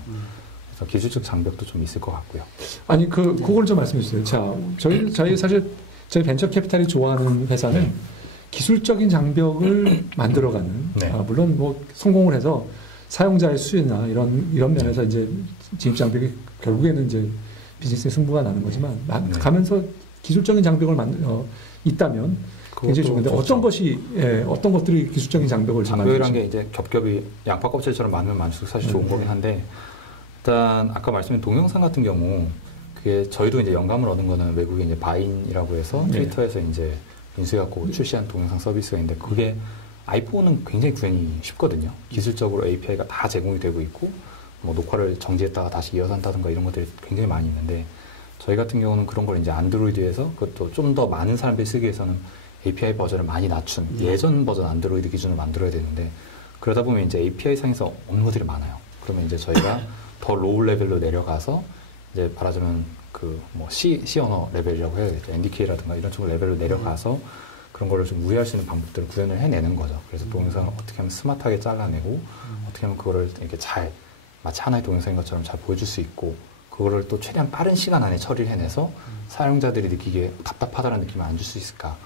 그래서 기술적 장벽도 좀 있을 것 같고요. 아니 그걸 좀 말씀해 주세요. 자, 저희 사실 저희 벤처 캐피탈이 좋아하는 회사는 기술적인 장벽을 만들어가는. 물론 뭐 성공을 해서 사용자의 수요나 이런 면에서 이제 진입 장벽이 결국에는 이제 비즈니스의 승부가 나는 거지만 가면서 기술적인 장벽을 있다면. 굉장히 좋은데 어떤 것들이 기술적인 장벽을 장벽이라는 게 이제 겹겹이 양파 껍질처럼 많으면 많을수록 사실 좋은 거긴 한데 일단 아까 말씀드린 동영상 같은 경우 그게 저희도 이제 영감을 얻은 거는 외국의 이제 바인이라고 해서 트위터에서 이제 인수해갖고 출시한 동영상 서비스가 있는데 그게 아이폰은 굉장히 구현이 쉽거든요. 기술적으로 API가 다 제공이 되고 있고 뭐 녹화를 정지했다가 다시 이어서 한다든가 이런 것들이 굉장히 많이 있는데 저희 같은 경우는 그런 걸 이제 안드로이드에서 그것도 좀 더 많은 사람들이 쓰기 위해서는 API 버전을 많이 낮춘 예전 버전 안드로이드 기준을 만들어야 되는데 그러다 보면 이제 API 상에서 없는 것들이 많아요. 그러면 이제 저희가 더 로우 레벨로 내려가서 이제 말하자면 그 뭐 C 언어 레벨이라고 해야 되겠죠. NDK라든가 이런 쪽으로 레벨로 내려가서 그런 거를 좀 우회할 수 있는 방법들을 구현을 해내는 거죠. 그래서 동영상을 어떻게 하면 스마트하게 잘라내고 어떻게 하면 그거를 이렇게 잘 마치 하나의 동영상인 것처럼 잘 보여줄 수 있고 그거를 또 최대한 빠른 시간 안에 처리를 해내서 사용자들이 느끼기에 답답하다는 느낌을 안 줄 수 있을까.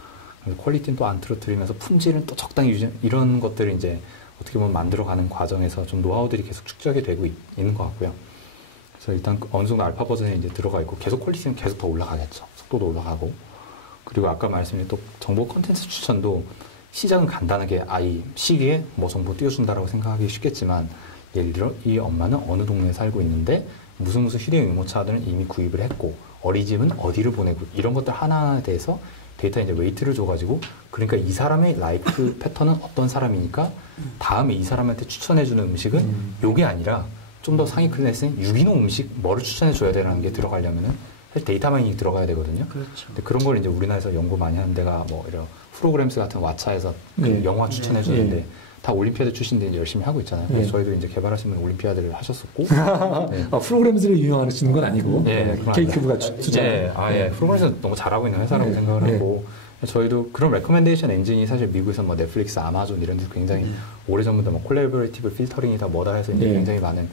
퀄리티는 또 안 틀어뜨리면서 품질은 또 적당히 유지, 이런 것들을 이제 어떻게 보면 만들어가는 과정에서 좀 노하우들이 계속 축적이 되고 있는 것 같고요. 그래서 일단 어느 정도 알파 버전에 이제 들어가 있고 계속 퀄리티는 계속 더 올라가겠죠. 속도도 올라가고. 그리고 아까 말씀드린 또 정보 콘텐츠 추천도 시작은 간단하게 이 시기에 뭐 정보 띄워준다라고 생각하기 쉽겠지만 예를 들어 이 엄마는 어느 동네에 살고 있는데 무슨 휴대용 유모차들은 이미 구입을 했고 어린이집은 어디를 보내고 이런 것들 하나하나에 대해서 데이터 이제 웨이트를 줘가지고 그러니까 이 사람의 라이프 패턴은 어떤 사람이니까 다음에 이 사람한테 추천해주는 음식은 요게 아니라 좀 더 상위 클래스인 유기농 음식 뭐를 추천해줘야 되라는 게 들어가려면은 사실 데이터 마이닝이 들어가야 되거든요. 그렇죠. 근데 그런 걸 이제 우리나라에서 연구 많이 하는 데가 뭐 이런 프로그램스 같은 왓챠에서 그 영화 추천해주는데 다 올림피아드 출신들이 열심히 하고 있잖아요. 그래서 저희도 이제 개발하신 분 올림피아드를 하셨었고. 프로그램들을 유용하시는 건 아니고. 케이크부가 투자. 프로그램에서 너무 잘하고 있는 회사라고 생각을 하고. 저희도 그런 레커멘데이션 엔진이 사실 미국에서 뭐 넷플릭스, 아마존 이런 데서 굉장히 오래전부터 뭐 콜라보레이티브 필터링이다 뭐다 해서 이제 굉장히 많은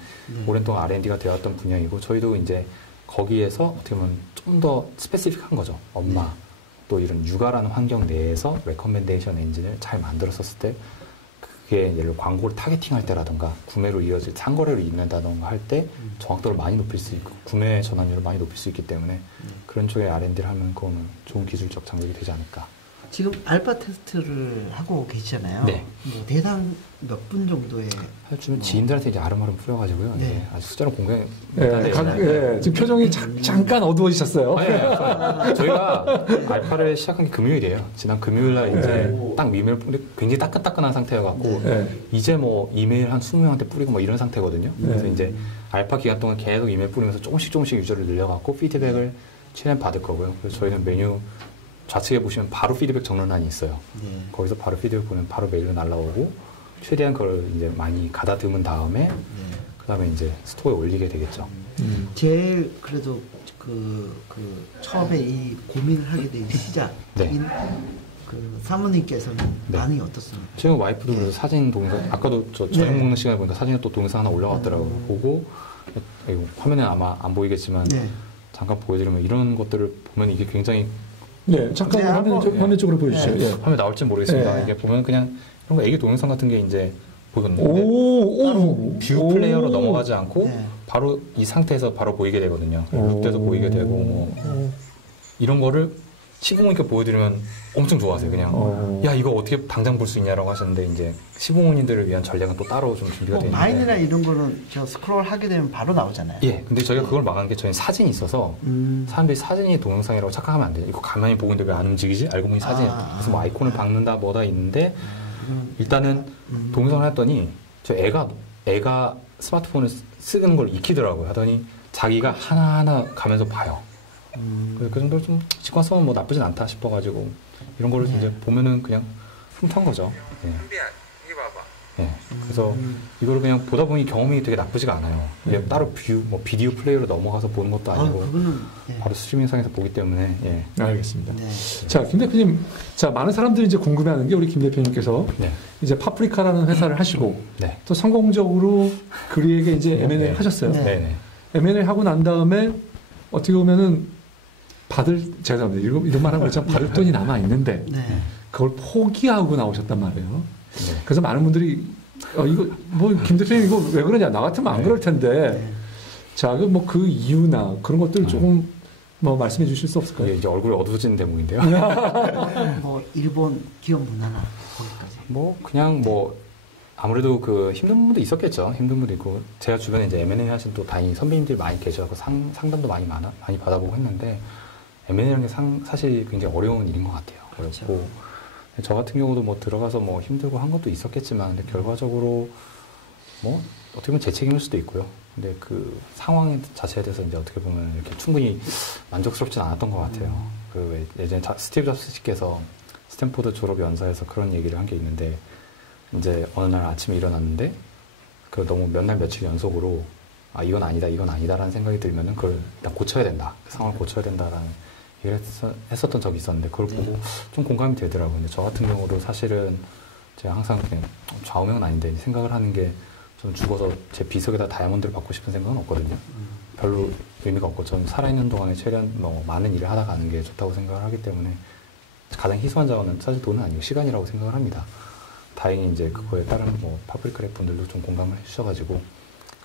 오랜 동안 R&D가 되었던 분야이고 저희도 이제 거기에서 어떻게 보면 좀 더 스페시픽한 거죠. 엄마 또 이런 육아라는 환경 내에서 레커멘데이션 엔진을 잘 만들었었을 때 그게 예를 들어 광고를 타겟팅할 때라든가 구매로 이어질 상거래로 이어진다던가 할 때 정확도를 많이 높일 수 있고 구매 전환율을 많이 높일 수 있기 때문에 그런 쪽에 R&D를 하면 그거는 좋은 기술적 장벽이 되지 않을까. 지금 알파 테스트를 하고 계시잖아요. 네. 뭐 대상 몇 분 정도의 할주면 지인들한테 이제 아름아름 뿌려가지고요. 네. 아주 숫자로 공개. 지금 표정이 잠깐 어두워지셨어요. 저희가 알파를 시작한 게 금요일이에요. 지난 금요일 날 이제 딱 이메일 굉장히 따끈따끈한 상태여갖고 이제 뭐 이메일 한 20명한테 뿌리고 뭐 이런 상태거든요. 그래서 이제 알파 기간 동안 계속 이메일 뿌리면서 조금씩 유저를 늘려갖고 피드백을 최대한 받을 거고요. 그래서 저희는 메뉴 좌측에 보시면 바로 피드백 정론란이 있어요. 거기서 바로 피드백 보면 바로 메일로 날라오고 최대한 그걸 이제 많이 가다듬은 다음에 그다음에 이제 스토어에 올리게 되겠죠. 제일 그래도 그 처음에 이 고민을 하게 된 시작인 네. 그 사모님께서는 네. 반응이 어떻습니까? 지금 와이프도 그래서 사진 동영상 아까도 저 저녁 먹는 시간에 보니까 사진에 또 동영상 하나 올라왔더라고요. 보고 이거 화면에 아마 안 보이겠지만 네. 잠깐 보여드리면 이런 것들을 보면 이게 굉장히 네, 잠깐 네, 화면 쪽으로 보여주세요. 네. 예. 화면 나올지 모르겠습니다. 네. 이게 보면 그냥 이런 거 애기 동영상 같은 게 이제 보이거든요. 오, 뷰 플레이어로 넘어가지 않고 네. 바로 이 상태에서 바로 보이게 되거든요. 룩돼서 보이게 되고 뭐 이런 거를 시부모님께 보여드리면 엄청 좋아하세요. 그냥 야 이거 어떻게 당장 볼 수 있냐라고 하셨는데 이제 시부모님들을 위한 전략은 또 따로 좀 준비가 되어 있는데 마인이나 이런 거는 저 스크롤 하게 되면 바로 나오잖아요. 예, 근데 저희가 그걸 막은 게 저희 사진이 있어서 사람들이 사진이 동영상이라고 착각하면 안 돼요. 이거 가만히 보고 있는데 왜 안 움직이지? 알고 보니 사진이야. 그래서 뭐 아이콘을 박는다 뭐다 있는데 일단은 동영상을 했더니 저 애가 스마트폰을 쓰는 걸 익히더라고요. 하더니 자기가 하나하나 가면서 봐요. 그래서 그 정도로 좀 직관성은 뭐 나쁘진 않다 싶어가지고 이런 거를 이제 보면은 그냥 흠탄 거죠. 예. 예. 그래서 이거를 그냥 보다 보니 경험이 되게 나쁘지가 않아요. 이게 따로 비디오 플레이어로 넘어가서 보는 것도 아니고 그거는 예. 바로 스트리밍상에서 보기 때문에 예. 알겠습니다. 네. 자, 김 대표님, 자 많은 사람들이 이제 궁금해하는 게 우리 김 대표님께서 네. 이제 파프리카라는 회사를 하시고 네. 또 성공적으로 그리에게 이제 M&A 네. 하셨어요. 네. 네네. M&A 하고 난 다음에 어떻게 보면은 제가 이런 말 하고 있지만 받을 돈이 남아 있는데 네. 그걸 포기하고 나오셨단 말이에요. 네. 그래서 많은 분들이 이거 뭐 김 대표님 이거 왜 그러냐, 나 같으면 안 네. 그럴 텐데 네. 자, 그 이유나 그런 것들 조금 뭐 말씀해 주실 수 없을까요? 이게 이제 얼굴이 어두워지는 대목인데요. 뭐 일본 기업 문화나 거기까지. 뭐 그냥 뭐 아무래도 그 힘든 분도 있었겠죠. 힘든 분도 있고 제가 주변에 이제 M&A 하신 또 다행히 선배님들이 많이 계셔서 상담도 많이 받아보고 했는데 M&A라는 게 사실 굉장히 어려운 일인 것 같아요. 그렇죠. 어렵고 저 같은 경우도 뭐 들어가서 뭐 힘들고 한 것도 있었겠지만 근데 결과적으로 뭐 어떻게 보면 제 책임일 수도 있고요. 근데 그 상황 자체에 대해서 이제 어떻게 보면 이렇게 충분히 만족스럽진 않았던 것 같아요. 그 예전에 스티브 잡스께서 스탠포드 졸업 연사에서 그런 얘기를 한 게 있는데 이제 어느 날 아침에 일어났는데 그 너무 몇 날 며칠 연속으로 이건 아니다라는 생각이 들면은 그걸 일단 고쳐야 된다. 그 상황을 고쳐야 된다라는 얘기를 했었던 적이 있었는데 그걸 보고 좀 공감이 되더라고요. 근데 저 같은 경우도 사실은 제가 항상 그냥 좌우명은 아닌데 생각을 하는 게 저는 죽어서 제 비석에다 다이아몬드를 받고 싶은 생각은 없거든요. 별로 의미가 없고 저는 살아있는 동안에 최대한 뭐 많은 일을 하다 가는 게 좋다고 생각을 하기 때문에 가장 희소한 자원은 사실 돈은 아니고 시간이라고 생각을 합니다. 다행히 이제 그거에 따른 뭐 파프리카 랩 분들도 좀 공감을 해주셔가지고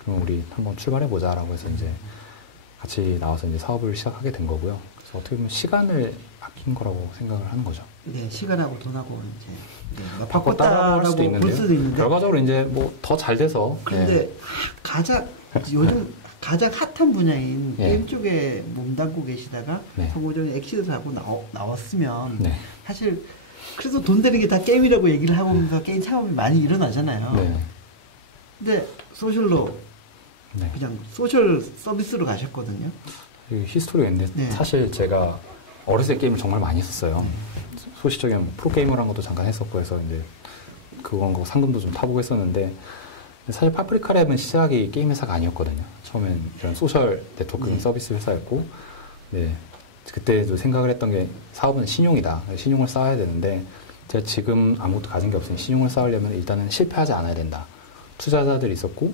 그러면 우리 한번 출발해보자라고 해서 이제 같이 나와서 이제 사업을 시작하게 된 거고요. 그래서 어떻게 보면 시간을 아낀 거라고 생각을 하는 거죠. 네, 시간하고 돈하고 이제 바꿨다라고 할 수도 볼 수도 있는데 결과적으로 이제 뭐 더 잘 돼서 그런데 요즘 가장 핫한 분야인 네. 게임 쪽에 몸담고 계시다가 네. 성공적인 엑시트를 하고 나왔으면 네. 사실 그래도 돈 되는 게 다 게임이라고 얘기를 하고 보니까 게임 창업이 많이 일어나잖아요. 네. 근데 소셜로 네. 그냥 소셜 서비스로 가셨거든요. 히스토리가 있는데 네. 사실 제가 어렸을 때 게임을 정말 많이 했었어요. 소시적인 프로게이머라는 것도 잠깐 했었고 해서 이제 그거 상금도 좀 타보고 했었는데 사실 파프리카 랩은 시작이 게임 회사가 아니었거든요. 처음엔 이런 소셜 네트워킹 서비스 회사였고 네. 그때도 생각을 했던 게 사업은 신용이다. 신용을 쌓아야 되는데 제가 지금 아무것도 가진 게 없으니 신용을 쌓으려면 일단은 실패하지 않아야 된다. 투자자들이 있었고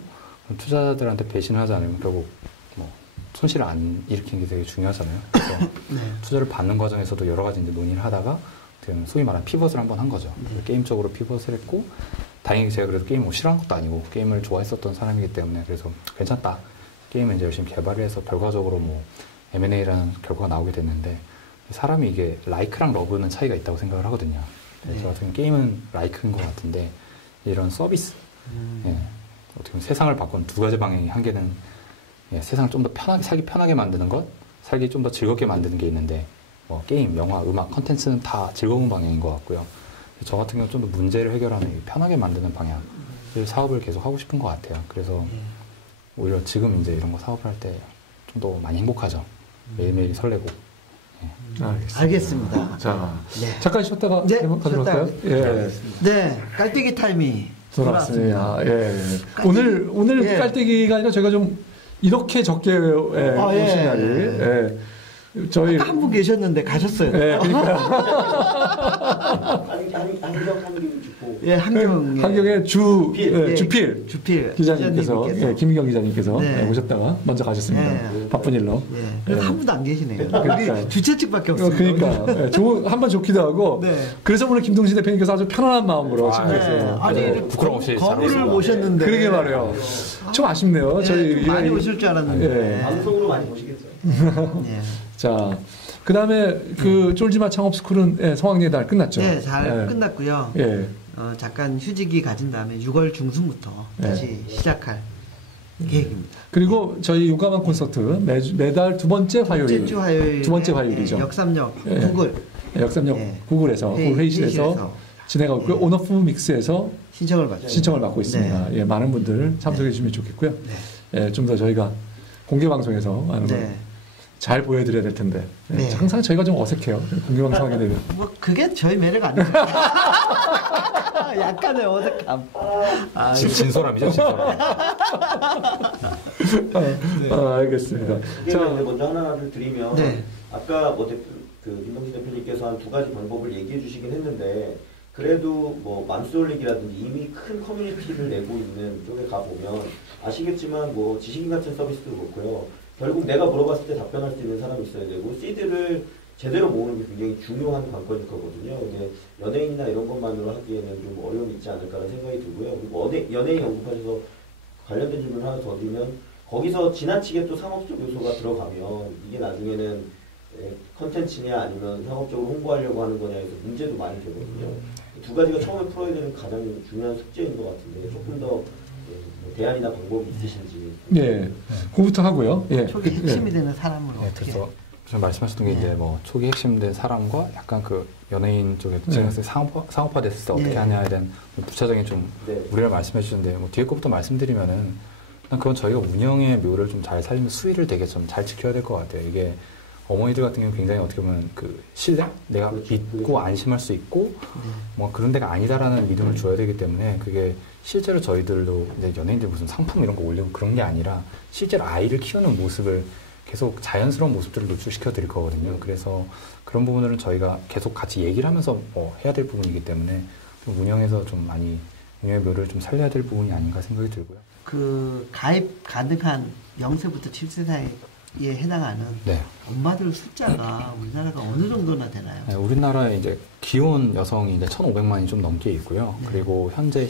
투자자들한테 배신을 하지 않으면 결국 뭐 손실을 안 일으키는 게 되게 중요하잖아요. 그래서 네. 투자를 받는 과정에서도 여러 가지 이제 논의를 하다가 소위 말하는 피벗을 한번 한 거죠. 게임 쪽으로 피벗을 했고 다행히 제가 그래도 게임을 싫어한 것도 아니고 게임을 좋아했었던 사람이기 때문에 그래서 괜찮다. 게임을 이제 열심히 개발을 해서 결과적으로 뭐 M&A라는 결과가 나오게 됐는데 사람이 이게 라이크랑 러브는 차이가 있다고 생각을 하거든요. 네. 저 같은 게임은 라이크인 것 같은데 이런 서비스 예, 어떻게 보면 세상을 바꾸는 두 가지 방향이 한 개는 예, 세상을 좀 더 살기 편하게 만드는 것 살기 좀 더 즐겁게 만드는 게 있는데 뭐 게임, 영화, 음악, 컨텐츠는 다 즐거운 방향인 것 같고요. 저 같은 경우는 좀 더 문제를 해결하는 편하게 만드는 방향 사업을 계속 하고 싶은 것 같아요. 그래서 오히려 지금 이제 이런 거 사업을 할 때 좀 더 많이 행복하죠. 매일매일 설레고. 예. 알겠습니다. 자, 네. 잠깐 쉬었다가 네, 가도록 할까요? 예. 네, 깔때기 타임이 돌아왔습니다. 예. 오늘 예. 깔때기가 아니라 저희가 좀 이렇게 적게 오신 날이. 예. 저희 아까 한 분 계셨는데 가셨어요. 예, 그러니까 한경의 주필 기자님께서 김희경 기자님께서 오셨다가 먼저 가셨습니다. 바쁜 일로. 한 분도 안 계시네요. 그러니까. 우리 주최 측밖에 없어요. 그러니까 한번 좋기도 하고. 그래서 오늘 김동신 대표님께서 아주 편안한 마음으로 참여했어요. 아니 부끄럼 없이 거부를 모셨는데. 그러게 말이에요. 좀 아쉽네요. 저희 좀 많이 오실 줄 알았는데. 방송으로 많이 보시겠죠. 자, 그 다음에 그 쫄지마 창업스쿨은 성황리에 날 끝났죠? 네, 잘 끝났고요. 잠깐 휴직이 가진 다음에 6월 중순부터 다시 시작할 계획입니다. 그리고 저희 용감한 콘서트 매달 두 번째 화요일. 두 번째 화요일이죠. 역삼역 구글. 역삼역 구글에서 회의실에서 진행하고 있고요. 온오프 믹스에서 신청을 받고 있습니다. 많은 분들 참석해 주시면 좋겠고요. 좀 더 저희가 공개 방송에서 많은 잘 보여드려야 될 텐데 항상 저희가 좀 어색해요. 공개방송 하게 되면 뭐 그게 저희 매력 아니죠. 약간의 어색함. 진솔함이죠, 진솔함. 알겠습니다. 자, 먼저 하나를 드리면 아까 김동신 대표님께서 한 두 가지 방법을 얘기해 주시긴 했는데 그래도 뭐 맘스 올리기라든지 이미 큰 커뮤니티를 내고 있는 쪽에 가보면 아시겠지만 뭐 지식인 같은 서비스도 그렇고요. 결국 내가 물어봤을 때 답변할 수 있는 사람이 있어야 되고 시드를 제대로 모으는 게 굉장히 중요한 관건일 거거든요. 근데 연예인이나 이런 것만으로 하기에는 좀 어려움이 있지 않을까라는 생각이 들고요. 그리고 연예인 언급하셔서 관련된 질문 하나 더 드리면 거기서 지나치게 또 상업적 요소가 들어가면 이게 나중에는 컨텐츠냐 아니면 상업적으로 홍보하려고 하는 거냐에서 문제도 많이 되거든요. 두 가지가 처음에 풀어야 되는 가장 중요한 숙제인 것 같은데 조금 더 대안이나 방법이 있으신지. 그거부터 하고요. 초기 핵심이 되는 사람으로 어떻게. 그래서 좀 말씀하셨던 게 이제 뭐 초기 핵심된 사람과 약간 그 연예인 쪽에 상업화됐을 때 어떻게 하냐에 대한 구체적인 좀 우리가 말씀해 주셨는데 뭐 뒤에 것부터 말씀드리면은 그건 저희가 운영의 묘를 좀 잘 살리면 수위를 되게 좀 잘 지켜야 될 것 같아요. 이게 어머니들 같은 경우는 굉장히 어떻게 보면 그 신뢰? 내가 믿고 안심할 수 있고 뭐 그런 데가 아니다라는 믿음을 줘야 되기 때문에 그게 실제로 저희들도 이제 연예인들 무슨 상품 이런 거 올리고 그런 게 아니라 실제로 아이를 키우는 모습을 계속 자연스러운 모습들을 노출시켜 드릴 거거든요. 그래서 그런 부분들은 저희가 계속 같이 얘기를 하면서 해야 될 부분이기 때문에 좀 운영에서 좀 많이 운영의 묘를 좀 살려야 될 부분이 아닌가 생각이 들고요. 그 가입 가능한 0세부터 7세 사이에 해당하는 엄마들 숫자가 우리나라가 어느 정도나 되나요? 네, 우리나라에 이제 기혼 여성이 이제 1,500만이 좀 넘게 있고요. 그리고 현재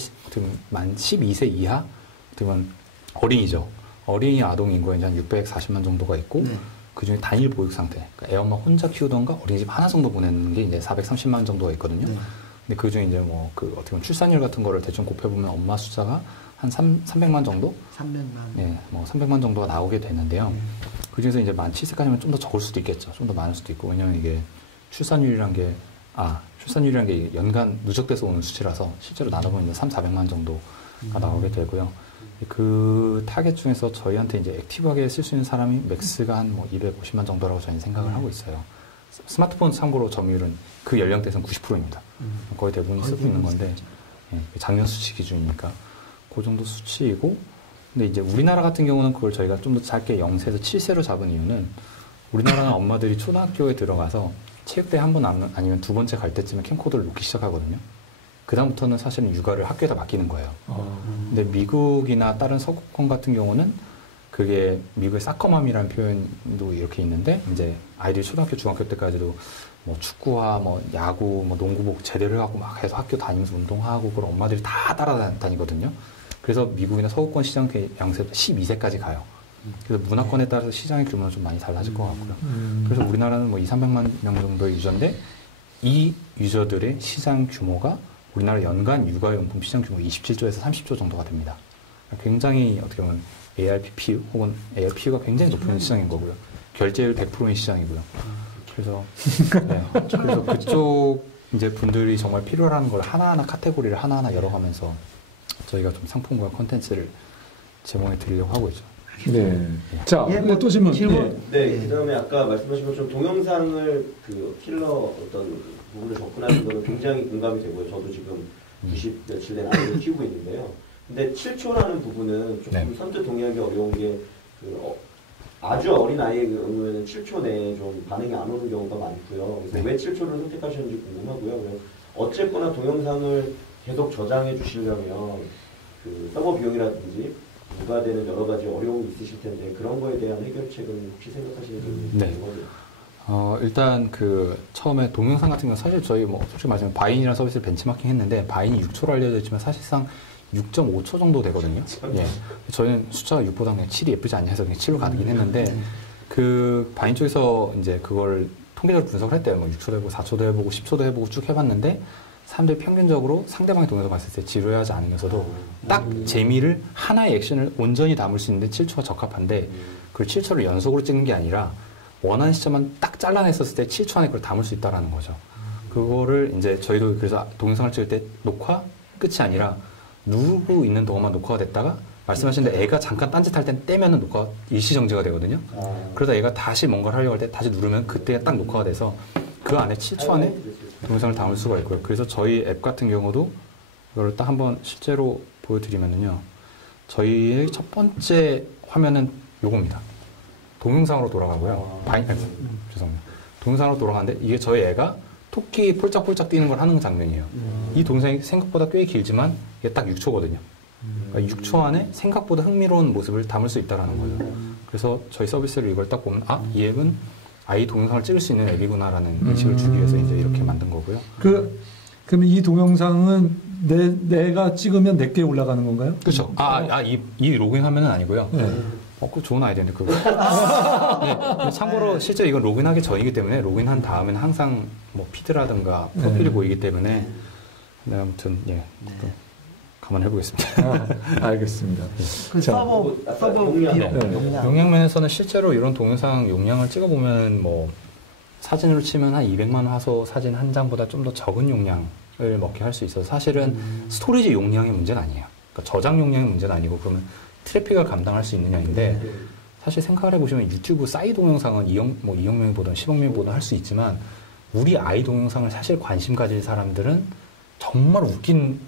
만 12세 이하, 그러면 어린이죠. 어린이 아동 인구가 이제 한 640만 정도가 있고, 그 중에 단일 보육 상태, 그러니까 애 엄마 혼자 키우던가 어린이집 하나 정도 보내는 게 이제 430만 정도가 있거든요. 근데 그 중에 이제 뭐 그 어떻게 보면 출산율 같은 거를 대충 곱해보면 엄마 숫자가 한 300만 정도? 300만. 뭐 300만 정도가 나오게 되는데요. 그 중에서 이제 만 7세까지면 좀 더 적을 수도 있겠죠. 좀 더 많을 수도 있고. 왜냐면 이게 출산율이란 게 연간 누적돼서 오는 수치라서 실제로 나눠보면 이제 400만 정도가 나오게 되고요. 그 타겟 중에서 저희한테 이제 액티브하게 쓸 수 있는 사람이 맥스가 한 뭐 250만 정도라고 저희는 생각을 하고 있어요. 스마트폰 참고로 점유율은 그 연령대에서는 90%입니다. 거의 대부분 쓰고 있는 건데, 작년 수치 기준이니까. 그 정도 수치이고, 근데 이제 우리나라 같은 경우는 그걸 저희가 좀 더 짧게 0세에서 7세로 잡은 이유는 우리나라는 엄마들이 초등학교에 들어가서 체육대회 한 번 아니면 두 번째 갈 때쯤에 캠코더를 놓기 시작하거든요. 그다음부터는 사실은 육아를 학교에다 맡기는 거예요. 근데 미국이나 다른 서구권 같은 경우는 그게 미국의 사커맘이라는 표현도 이렇게 있는데 이제 아이들이 초등학교, 중학교 때까지도 뭐 축구와 뭐 야구, 뭐 농구복 제대로 하고 막 해서 학교 다니면서 운동하고 그걸 엄마들이 다 따라다니거든요. 그래서 미국이나 서구권 시장 양세부터 12세까지 가요. 그래서 문화권에 따라서 시장의 규모는 좀 많이 달라질 것 같고요. 그래서 우리나라는 뭐 200~300만 명 정도의 유저인데 이 유저들의 시장 규모가 우리나라 연간 육아용품 시장 규모 27조에서 30조 정도가 됩니다. 굉장히 어떻게 보면 ARPPU 혹은 ARPU가 굉장히 높은 시장인 거고요. 결제율 100%인 시장이고요. 그래서 그래서 그쪽 이제 분들이 정말 필요한 걸 하나하나 카테고리를 하나하나 열어가면서 저희가 좀 상품과 콘텐츠를 제공해 드리려고 하고 있죠. 자, 또 질문. 그다음에 아까 말씀하신 것처럼 동영상을 그 킬러 어떤 부분을 접근하는 거는 굉장히 공감이 되고요. 저도 지금 90 며칠 된 아이를 키우고 있는데요. 근데 7초라는 부분은 조금 선뜻 동의하기 어려운 게 아주 어린 아이의 경우에는 7초 내에 좀 반응이 안 오는 경우가 많고요. 그래서 왜 7초를 선택하셨는지 궁금하고요. 그래서 어쨌거나 동영상을 계속 저장해 주시려면 그 서버 비용이라든지 부과되는 여러 가지 어려움이 있으실 텐데 그런 거에 대한 해결책은 혹시 생각하시는 게 있나요? 일단 그 처음에 동영상 같은 경우는 사실 저희 뭐 솔직히 말하면 바인이라는 서비스를 벤치마킹 했는데 바인이 6초로 알려져 있지만 사실상 6.5초 정도 되거든요. 예. 저희는 숫자가 6보다 그냥 7이 예쁘지 않냐 해서 그냥 7로 가긴 했는데 그 바인 쪽에서 이제 그걸 통계적으로 분석을 했대요. 뭐 6초도 해보고 4초도 해보고 10초도 해보고 쭉 해봤는데 사람들이 평균적으로 상대방의 동영상 봤을 때 지루해하지 않으면서도 딱 재미를 하나의 액션을 온전히 담을 수 있는데 7초가 적합한데 그걸 7초를 연속으로 찍는 게 아니라 원하는 시점만 딱 잘라냈었을 때 7초 안에 그걸 담을 수 있다라는 거죠. 그거를 이제 저희도 그래서 동영상을 찍을 때 녹화 끝이 아니라 누르고 있는 동안만 녹화가 됐다가 말씀하신 대로 애가 잠깐 딴짓할 땐 떼면은 녹화가 일시정지가 되거든요. 그러다 애가 다시 뭔가를 하려고 할 때 다시 누르면 그때 딱 녹화가 돼서 그 안에 7초 안에 동영상을 담을 수가 있고요. 그래서 저희 앱 같은 경우도 이걸 딱 한번 실제로 보여드리면은요. 저희의 첫 번째 화면은 요겁니다. 동영상으로 돌아가고요. 죄송합니다. 동영상으로 돌아가는데 이게 저희 애가 토끼 폴짝폴짝 뛰는 걸 하는 장면이에요. 이 동영상이 생각보다 꽤 길지만 이게 딱 6초거든요. 그러니까 6초 안에 생각보다 흥미로운 모습을 담을 수 있다는 거죠. 그래서 저희 서비스를 이걸 딱 보면 이 앱은 아이 동영상을 찍을 수 있는 앱이구나라는 인식을 주기 위해서 이제 이렇게 만든 거고요. 그러면 이 동영상은 내가 찍으면 내게 올라가는 건가요? 그렇죠. 이 로그인 화면은 아니고요. 그거 좋은 아이디어인데, 그거. 네, 참고로 실제 이건 로그인하기 전이기 때문에 로그인한 다음에는 항상 뭐 피드라든가 프로필이 보이기 때문에 네, 아무튼 감안해보겠습니다. 알겠습니다. 그 서버 용량면에서는 실제로 이런 동영상 용량을 찍어보면 뭐 사진으로 치면 한 200만 화소 사진 한 장보다 좀 더 적은 용량을 먹게 할 수 있어서 사실은 스토리지 용량의 문제는 아니에요. 그러니까 저장 용량의 문제는 아니고 그러면 트래픽을 감당할 수 있느냐인데 사실 생각을 해보시면 유튜브 싸이 동영상은 2억 명이 보든 10억 명이 보든 할 수 있지만 우리 아이 동영상을 사실 관심 가질 사람들은 정말 웃긴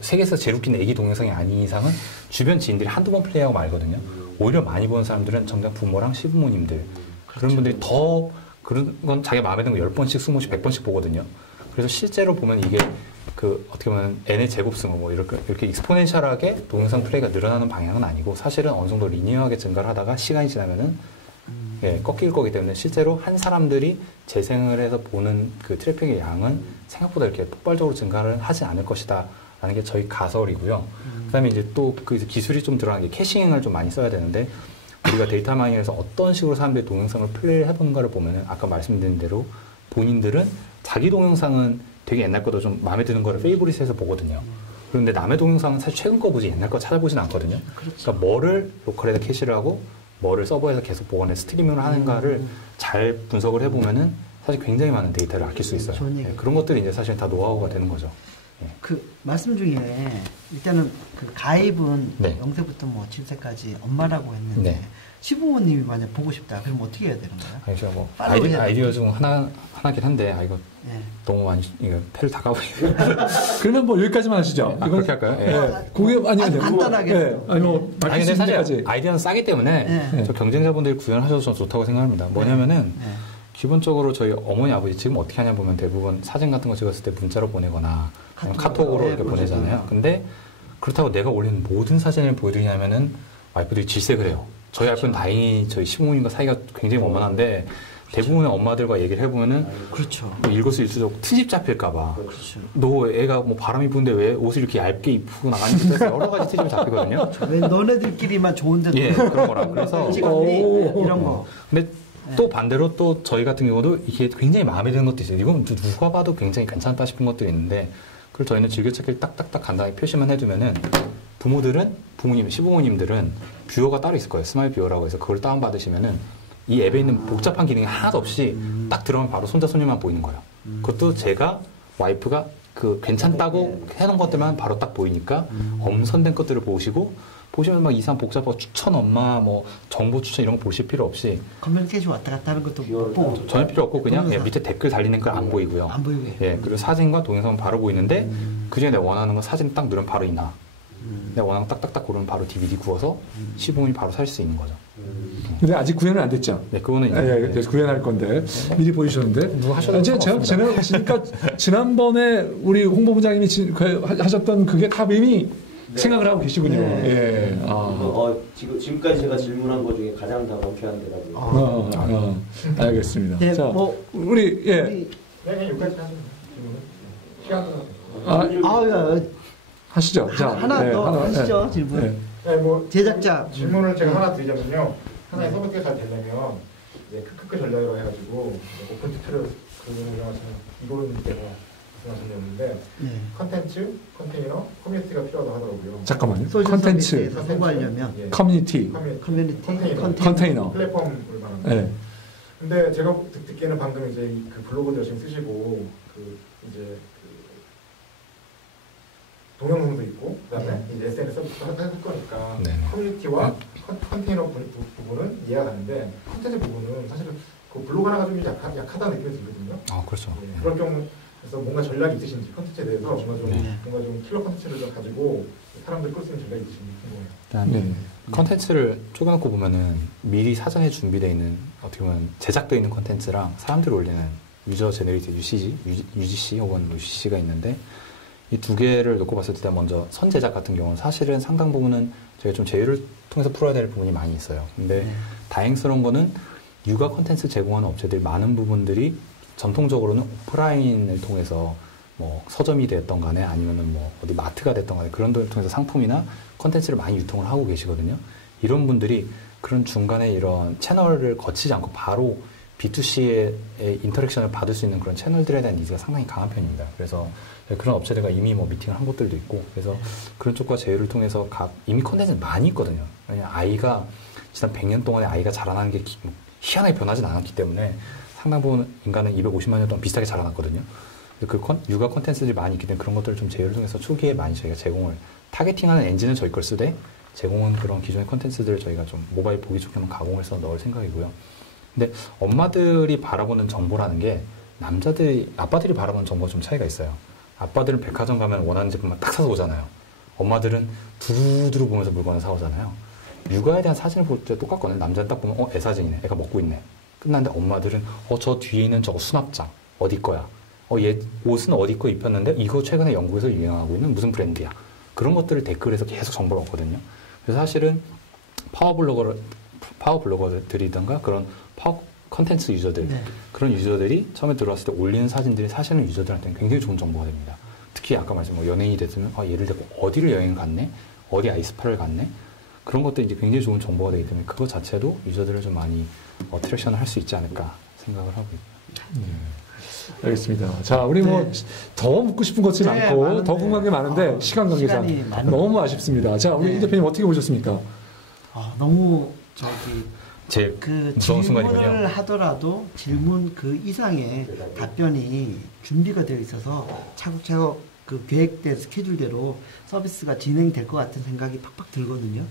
세계에서 제일 웃긴 애기 동영상이 아닌 이상은 주변 지인들이 한두 번 플레이하고 말거든요. 오히려 많이 보는 사람들은 정작 부모랑 시부모님들 그런 분들이 더 그런 건 자기 마음에 드는 거 10번씩, 20번씩, 100번씩 보거든요. 그래서 실제로 보면 이게 어떻게 보면 n의 제곱승 이렇게 익스포넨셜하게 동영상 플레이가 늘어나는 방향은 아니고 사실은 어느 정도 리니어하게 증가를 하다가 시간이 지나면은 꺾일 거기 때문에 실제로 한 사람들이 재생을 해서 보는 그 트래픽의 양은 생각보다 이렇게 폭발적으로 증가를 하지 않을 것이다 라는 게 저희 가설이고요. 그 다음에 이제 또 그 기술이 좀 들어간 게 캐싱을 좀 많이 써야 되는데 우리가 데이터 마이닝에서 어떤 식으로 사람들이 동영상을 플레이를 해보는가를 보면은 아까 말씀드린 대로 본인들은 자기 동영상은 되게 옛날 것도 좀 마음에 드는 거를 페이보릿에서 보거든요. 그런데 남의 동영상은 사실 최근 거 보지 옛날 거 찾아보진 않거든요. 그러니까 뭐를 로컬에다 캐시를 하고 뭐를 서버에서 계속 보관해 스트리밍을 하는가를 잘 분석을 해보면은 사실 굉장히 많은 데이터를 아낄 수 있어요. 그런 것들이 이제 사실 다 노하우가 되는 거죠. 그 말씀 중에 일단은 그 가입은 0세부터 뭐 7세까지 엄마라고 했는데 시부모님이 만약 보고 싶다 그럼 어떻게 해야 되는 거야? 제가 뭐 아이디어 중 하나긴 한데 이거 너무 많이 이거 패를 다 까고 그러면 뭐 여기까지만 하시죠. 그렇게 할까요? 공유 아니면 간단하게. 근데 사실 아이디어는 싸기 때문에 저 경쟁자분들이 구현하셔서 전 좋다고 생각합니다. 뭐냐면은 기본적으로 저희 어머니 아버지 지금 어떻게 하냐 보면 대부분 사진 같은 거 찍었을 때 문자로 보내거나 카톡으로 이렇게 보내잖아요. 근데 그렇다고 내가 올리는 모든 사진을 보여드리냐면은 와이프들이 질색을 해요. 저희 와이프는 다행히 저희 시부모님과 사이가 굉장히 원만한데 대부분의 엄마들과 얘기를 해보면은 뭐 일거수일투족 트집 잡힐까봐 너 애가 뭐 바람이 부는데 왜 옷을 이렇게 얇게 입고 나가는지 해서 여러 가지 트집이 잡히거든요. 왜 너네들끼리만 좋은데 그런 거라 그래서 이런 거. 근데 또 반대로 또 저희 같은 경우도 이게 굉장히 마음에 드는 것도 있어요. 이건 누가 봐도 굉장히 괜찮다 싶은 것들이 있는데 그걸 저희는 즐겨찾기를 딱딱딱 간단하게 표시만 해두면은 시부모님들은 뷰어가 따로 있을 거예요. 스마일 뷰어라고 해서 그걸 다운받으시면은 이 앱에 있는 복잡한 기능이 하나도 없이 딱 들어가면 바로 손자 손녀만 보이는 거예요. 그것도 제가 와이프가 괜찮다고 해놓은 것들만 바로 딱 보이니까 엄선된 것들을 보시고 보시면 막 이상 복잡하고 추천 엄마 뭐 정보 추천 이런 거 보실 필요 없이 커뮤니케이션 왔다 갔다 하는 것도 못 보고 전혀 필요 없고 그냥 밑에 댓글 달리는 걸 안 보이고요. 안 보이게. 예, 그리고 사진과 동영상은 바로 보이는데 그중에 내가 원하는 거 사진 딱 누르면 바로 이나. 내가 원하는 거 딱딱딱 고르면 바로 DVD 구워서 시부모님이 바로 살 수 있는 거죠. 근데 아직 구현은 안 됐죠? 네, 그거는 이제 그래서 구현할 건데 미리 보여주셨는데 누가 하셔도 제가 보니까 지난번에 우리 홍보부장님이 하셨던 그게 다 이미 생각을 하고 계시군요. 예. 지금까지 제가 질문한 것 중에 가장 다 명쾌한 대답이에요. 알겠습니다. 네, 자, 우리 네, 여기까지 하시면 하시죠. 자, 하나 더 하시죠, 질문. 네, 뭐 제작자 질문을 제가 하나 드리자면요. 하나의 서비스가 잘 되려면 이제 크크크 전략이라고 해가지고 오픈 튜토리얼 그분을 운영하시는 이고른님께서 말씀하셨는데 컨텐츠, 컨테이너, 커뮤니티가 필요하다고 하더라고요. 잠깐만요. 컨텐츠 홍보하려면 커뮤니티, 컨테이너, 플랫폼을 말합니다. 네. 근데 제가 듣기에는 방금 이제 그 블로그도 열심히 쓰시고 그 이제 동영상도 있고 그다음에 이제 SNS 서비스도 할 거니까 커뮤니티와 컨테이너 부분은 이해가 가는데 컨텐츠 부분은 사실은 그 블로그 하나가 좀 약하다는 느낌이 들거든요. 그렇죠. 네. 그럴 경우에서 뭔가 전략이 있으신지 컨텐츠에 대해서 뭔가 좀 킬러 컨텐츠를 좀 가지고 사람들이 끌 수 있는 전략이 있으신지 궁금해요. 일단 컨텐츠를 쪼개놓고 보면은 미리 사전에 준비되어 있는 어떻게 보면 제작되어 있는 컨텐츠랑 사람들이 올리는 유저 제너레이트 UGC 혹은 UCC가 있는데 이 두 개를 놓고 봤을 때 먼저 선제작 같은 경우는 사실은 상당 부분은 저희가 좀 제휴를 통해서 풀어야 될 부분이 많이 있어요. 근데 다행스러운 거는 육아 콘텐츠 제공하는 업체들이 많은 부분들이 전통적으로는 오프라인을 통해서 뭐 서점이 됐던 간에 아니면은 뭐 어디 마트가 됐던 간에 그런 데를 통해서 상품이나 콘텐츠를 많이 유통을 하고 계시거든요. 이런 분들이 그런 중간에 이런 채널을 거치지 않고 바로 B2C의 인터랙션을 받을 수 있는 그런 채널들에 대한 니즈가 상당히 강한 편입니다. 그래서 그런 업체들과 이미 뭐 미팅을 한 곳들도 있고, 그래서 그런 쪽과 제휴를 통해서 이미 콘텐츠는 많이 있거든요. 왜냐면 아이가 지난 100년 동안에 아이가 자라나는 게 희한하게 변하진 않았기 때문에 상당 부분 인간은 250만 년 동안 비슷하게 자라났거든요. 육아 콘텐츠들이 많이 있기 때문에 그런 것들을 좀 제휴를 통해서 초기에 많이 저희가 제공을, 타겟팅하는 엔진은 저희 걸 쓰되 제공은 그런 기존의 콘텐츠들을 저희가 좀 모바일 보기 좋게 한번 가공해서 넣을 생각이고요. 근데 엄마들이 바라보는 정보라는 게 아빠들이 바라보는 정보가 좀 차이가 있어요. 아빠들은 백화점 가면 원하는 제품만 딱 사서 오잖아요. 엄마들은 두루두루 보면서 물건을 사오잖아요. 육아에 대한 사진을 볼 때 똑같거든요. 남자는 딱 보면 애 사진이네. 애가 먹고 있네. 끝났는데 엄마들은 저 뒤에 있는 저거 수납장 어디 거야? 얘 옷은 어디 거 입혔는데 이거 최근에 영국에서 유행하고 있는 무슨 브랜드야? 그런 것들을 댓글에서 계속 정보를 얻거든요. 그래서 사실은 파워 블로거들이든가 그런 파워 컨텐츠 유저들, 그런 유저들이 처음에 들어왔을 때 올리는 사진들이 사실은 유저들한테는 굉장히 좋은 정보가 됩니다. 특히 아까 말씀한 연예인이 됐으면 얘를 데리고 어디를 여행을 갔네? 어디 아이스파를 갔네? 그런 것들이 이제 굉장히 좋은 정보가 되기 때문에 그것 자체도 유저들을 좀 많이 어트랙션을 할 수 있지 않을까 생각을 하고 있습니다. 알겠습니다. 자, 우리 더 묻고 싶은 것이 많고 더 궁금한 게 많은데 시간 관계상 너무 아쉽습니다. 자, 우리 이 대표님 어떻게 보셨습니까? 너무 제일 그 무서운 질문을 순간이군요. 하더라도 질문 그 이상의 답변이 준비가 되어 있어서 차곡차곡 그 계획된 스케줄대로 서비스가 진행될 것 같은 생각이 팍팍 들거든요.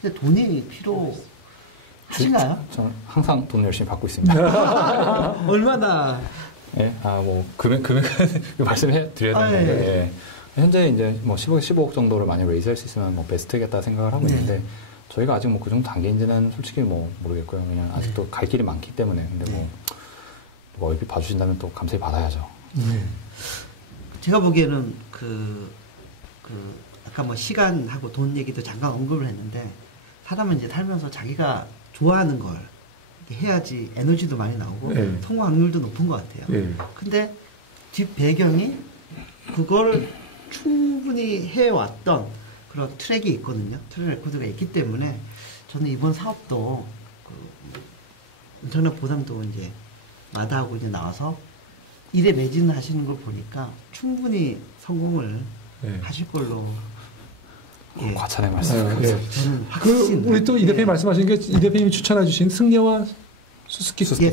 근데 돈이 필요하신가요? 저는 항상 돈 열심히 받고 있습니다. 얼마나? 예, 금액 말씀해 드려야 되는데, 현재 이제 뭐 15억 정도를 많이 레이즈 할 수 있으면 베스트겠다 생각을 하고 있는데, 저희가 아직 그 정도 단계인지는 솔직히 모르겠고요. 그냥 아직도 갈 길이 많기 때문에. 근데 얼핏 봐주신다면 또 감사히 받아야죠. 제가 보기에는 아까 시간하고 돈 얘기도 잠깐 언급을 했는데, 사람은 이제 살면서 자기가 좋아하는 걸 해야지 에너지도 많이 나오고 성공 확률도 높은 것 같아요. 근데 뒷 배경이 그걸 충분히 해왔던 그런 트랙이 있거든요. 트랙 레코드가 있기 때문에 저는 이번 사업도 인터넷 보상도 이제 마다하고 이제 나와서 일에 매진하시는 걸 보니까 충분히 성공을 하실 걸로. 과찬의 말씀. 저는 확신. 우리 또 이 대표님 말씀하신 게 이 대표님이 추천해주신 승려와 수수께끼.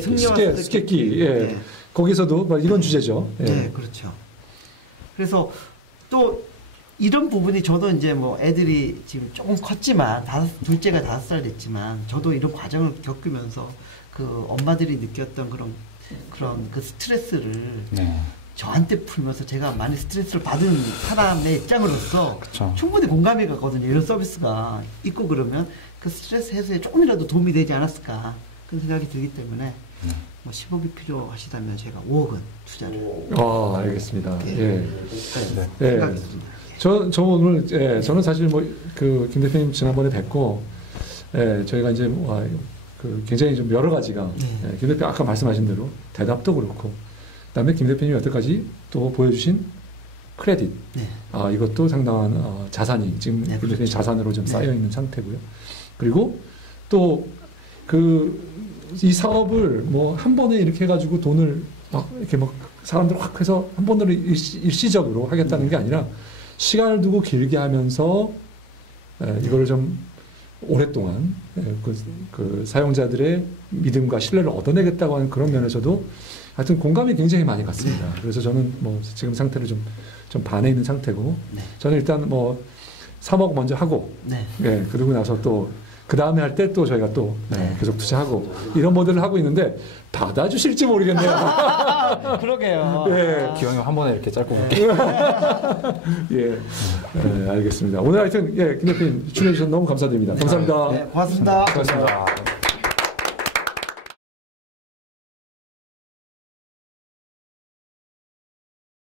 거기서도 이런 주제죠. 네, 그렇죠. 그래서 또 이런 부분이 저도 이제 뭐 애들이 지금 조금 컸지만 둘째가 5살 됐지만 저도 이런 과정을 겪으면서 그 엄마들이 느꼈던 그런 그 스트레스를 네. 저한테 풀면서 제가 많이 스트레스를 받은 사람의 입장으로서 그쵸. 충분히 공감이 갔거든요. 이런 서비스가 있고 그러면 그 스트레스 해소에 조금이라도 도움이 되지 않았을까 그런 생각이 들기 때문에 뭐 10억이 필요하시다면 제가 5억은 투자를. 알겠습니다. 예. 예. 네. 예. 생각했습니다. 저 오늘 저는 사실 뭐 그 김 대표님 지난번에 뵙고 저희가 이제 그 굉장히 좀 여러 가지가 김 대표 아까 말씀하신 대로 대답도 그렇고 그다음에 김 대표님이 여태까지 또 보여주신 크레딧 이것도 상당한 자산이 지금 김 대표님 자산으로 좀 쌓여 있는 상태고요. 그리고 또 이 사업을 뭐 한 번에 이렇게 해가지고 돈을 막 이렇게 막 사람들 확 해서 한 번으로 일시적으로 하겠다는 게 아니라 시간을 두고 길게 하면서 이거를 좀 오랫동안 그 사용자들의 믿음과 신뢰를 얻어내겠다고 하는 그런 면에서도 하여튼 공감이 굉장히 많이 갔습니다. 그래서 저는 뭐 지금 상태를 좀 반해 있는 상태고 저는 일단 뭐 3억 먼저 하고 그러고 나서 또 그 다음에 할 때 또 저희가 또 계속 투자하고 이런 모델을 하고 있는데 받아주실지 모르겠네요. 그러게요. 예. 기왕이 한 번에 이렇게 짧고 볼게요. 예. 알겠습니다. 오늘 하여튼 김 대표님 출연해 주셔서 너무 감사드립니다. 감사합니다. 고맙습니다. 고맙습니다.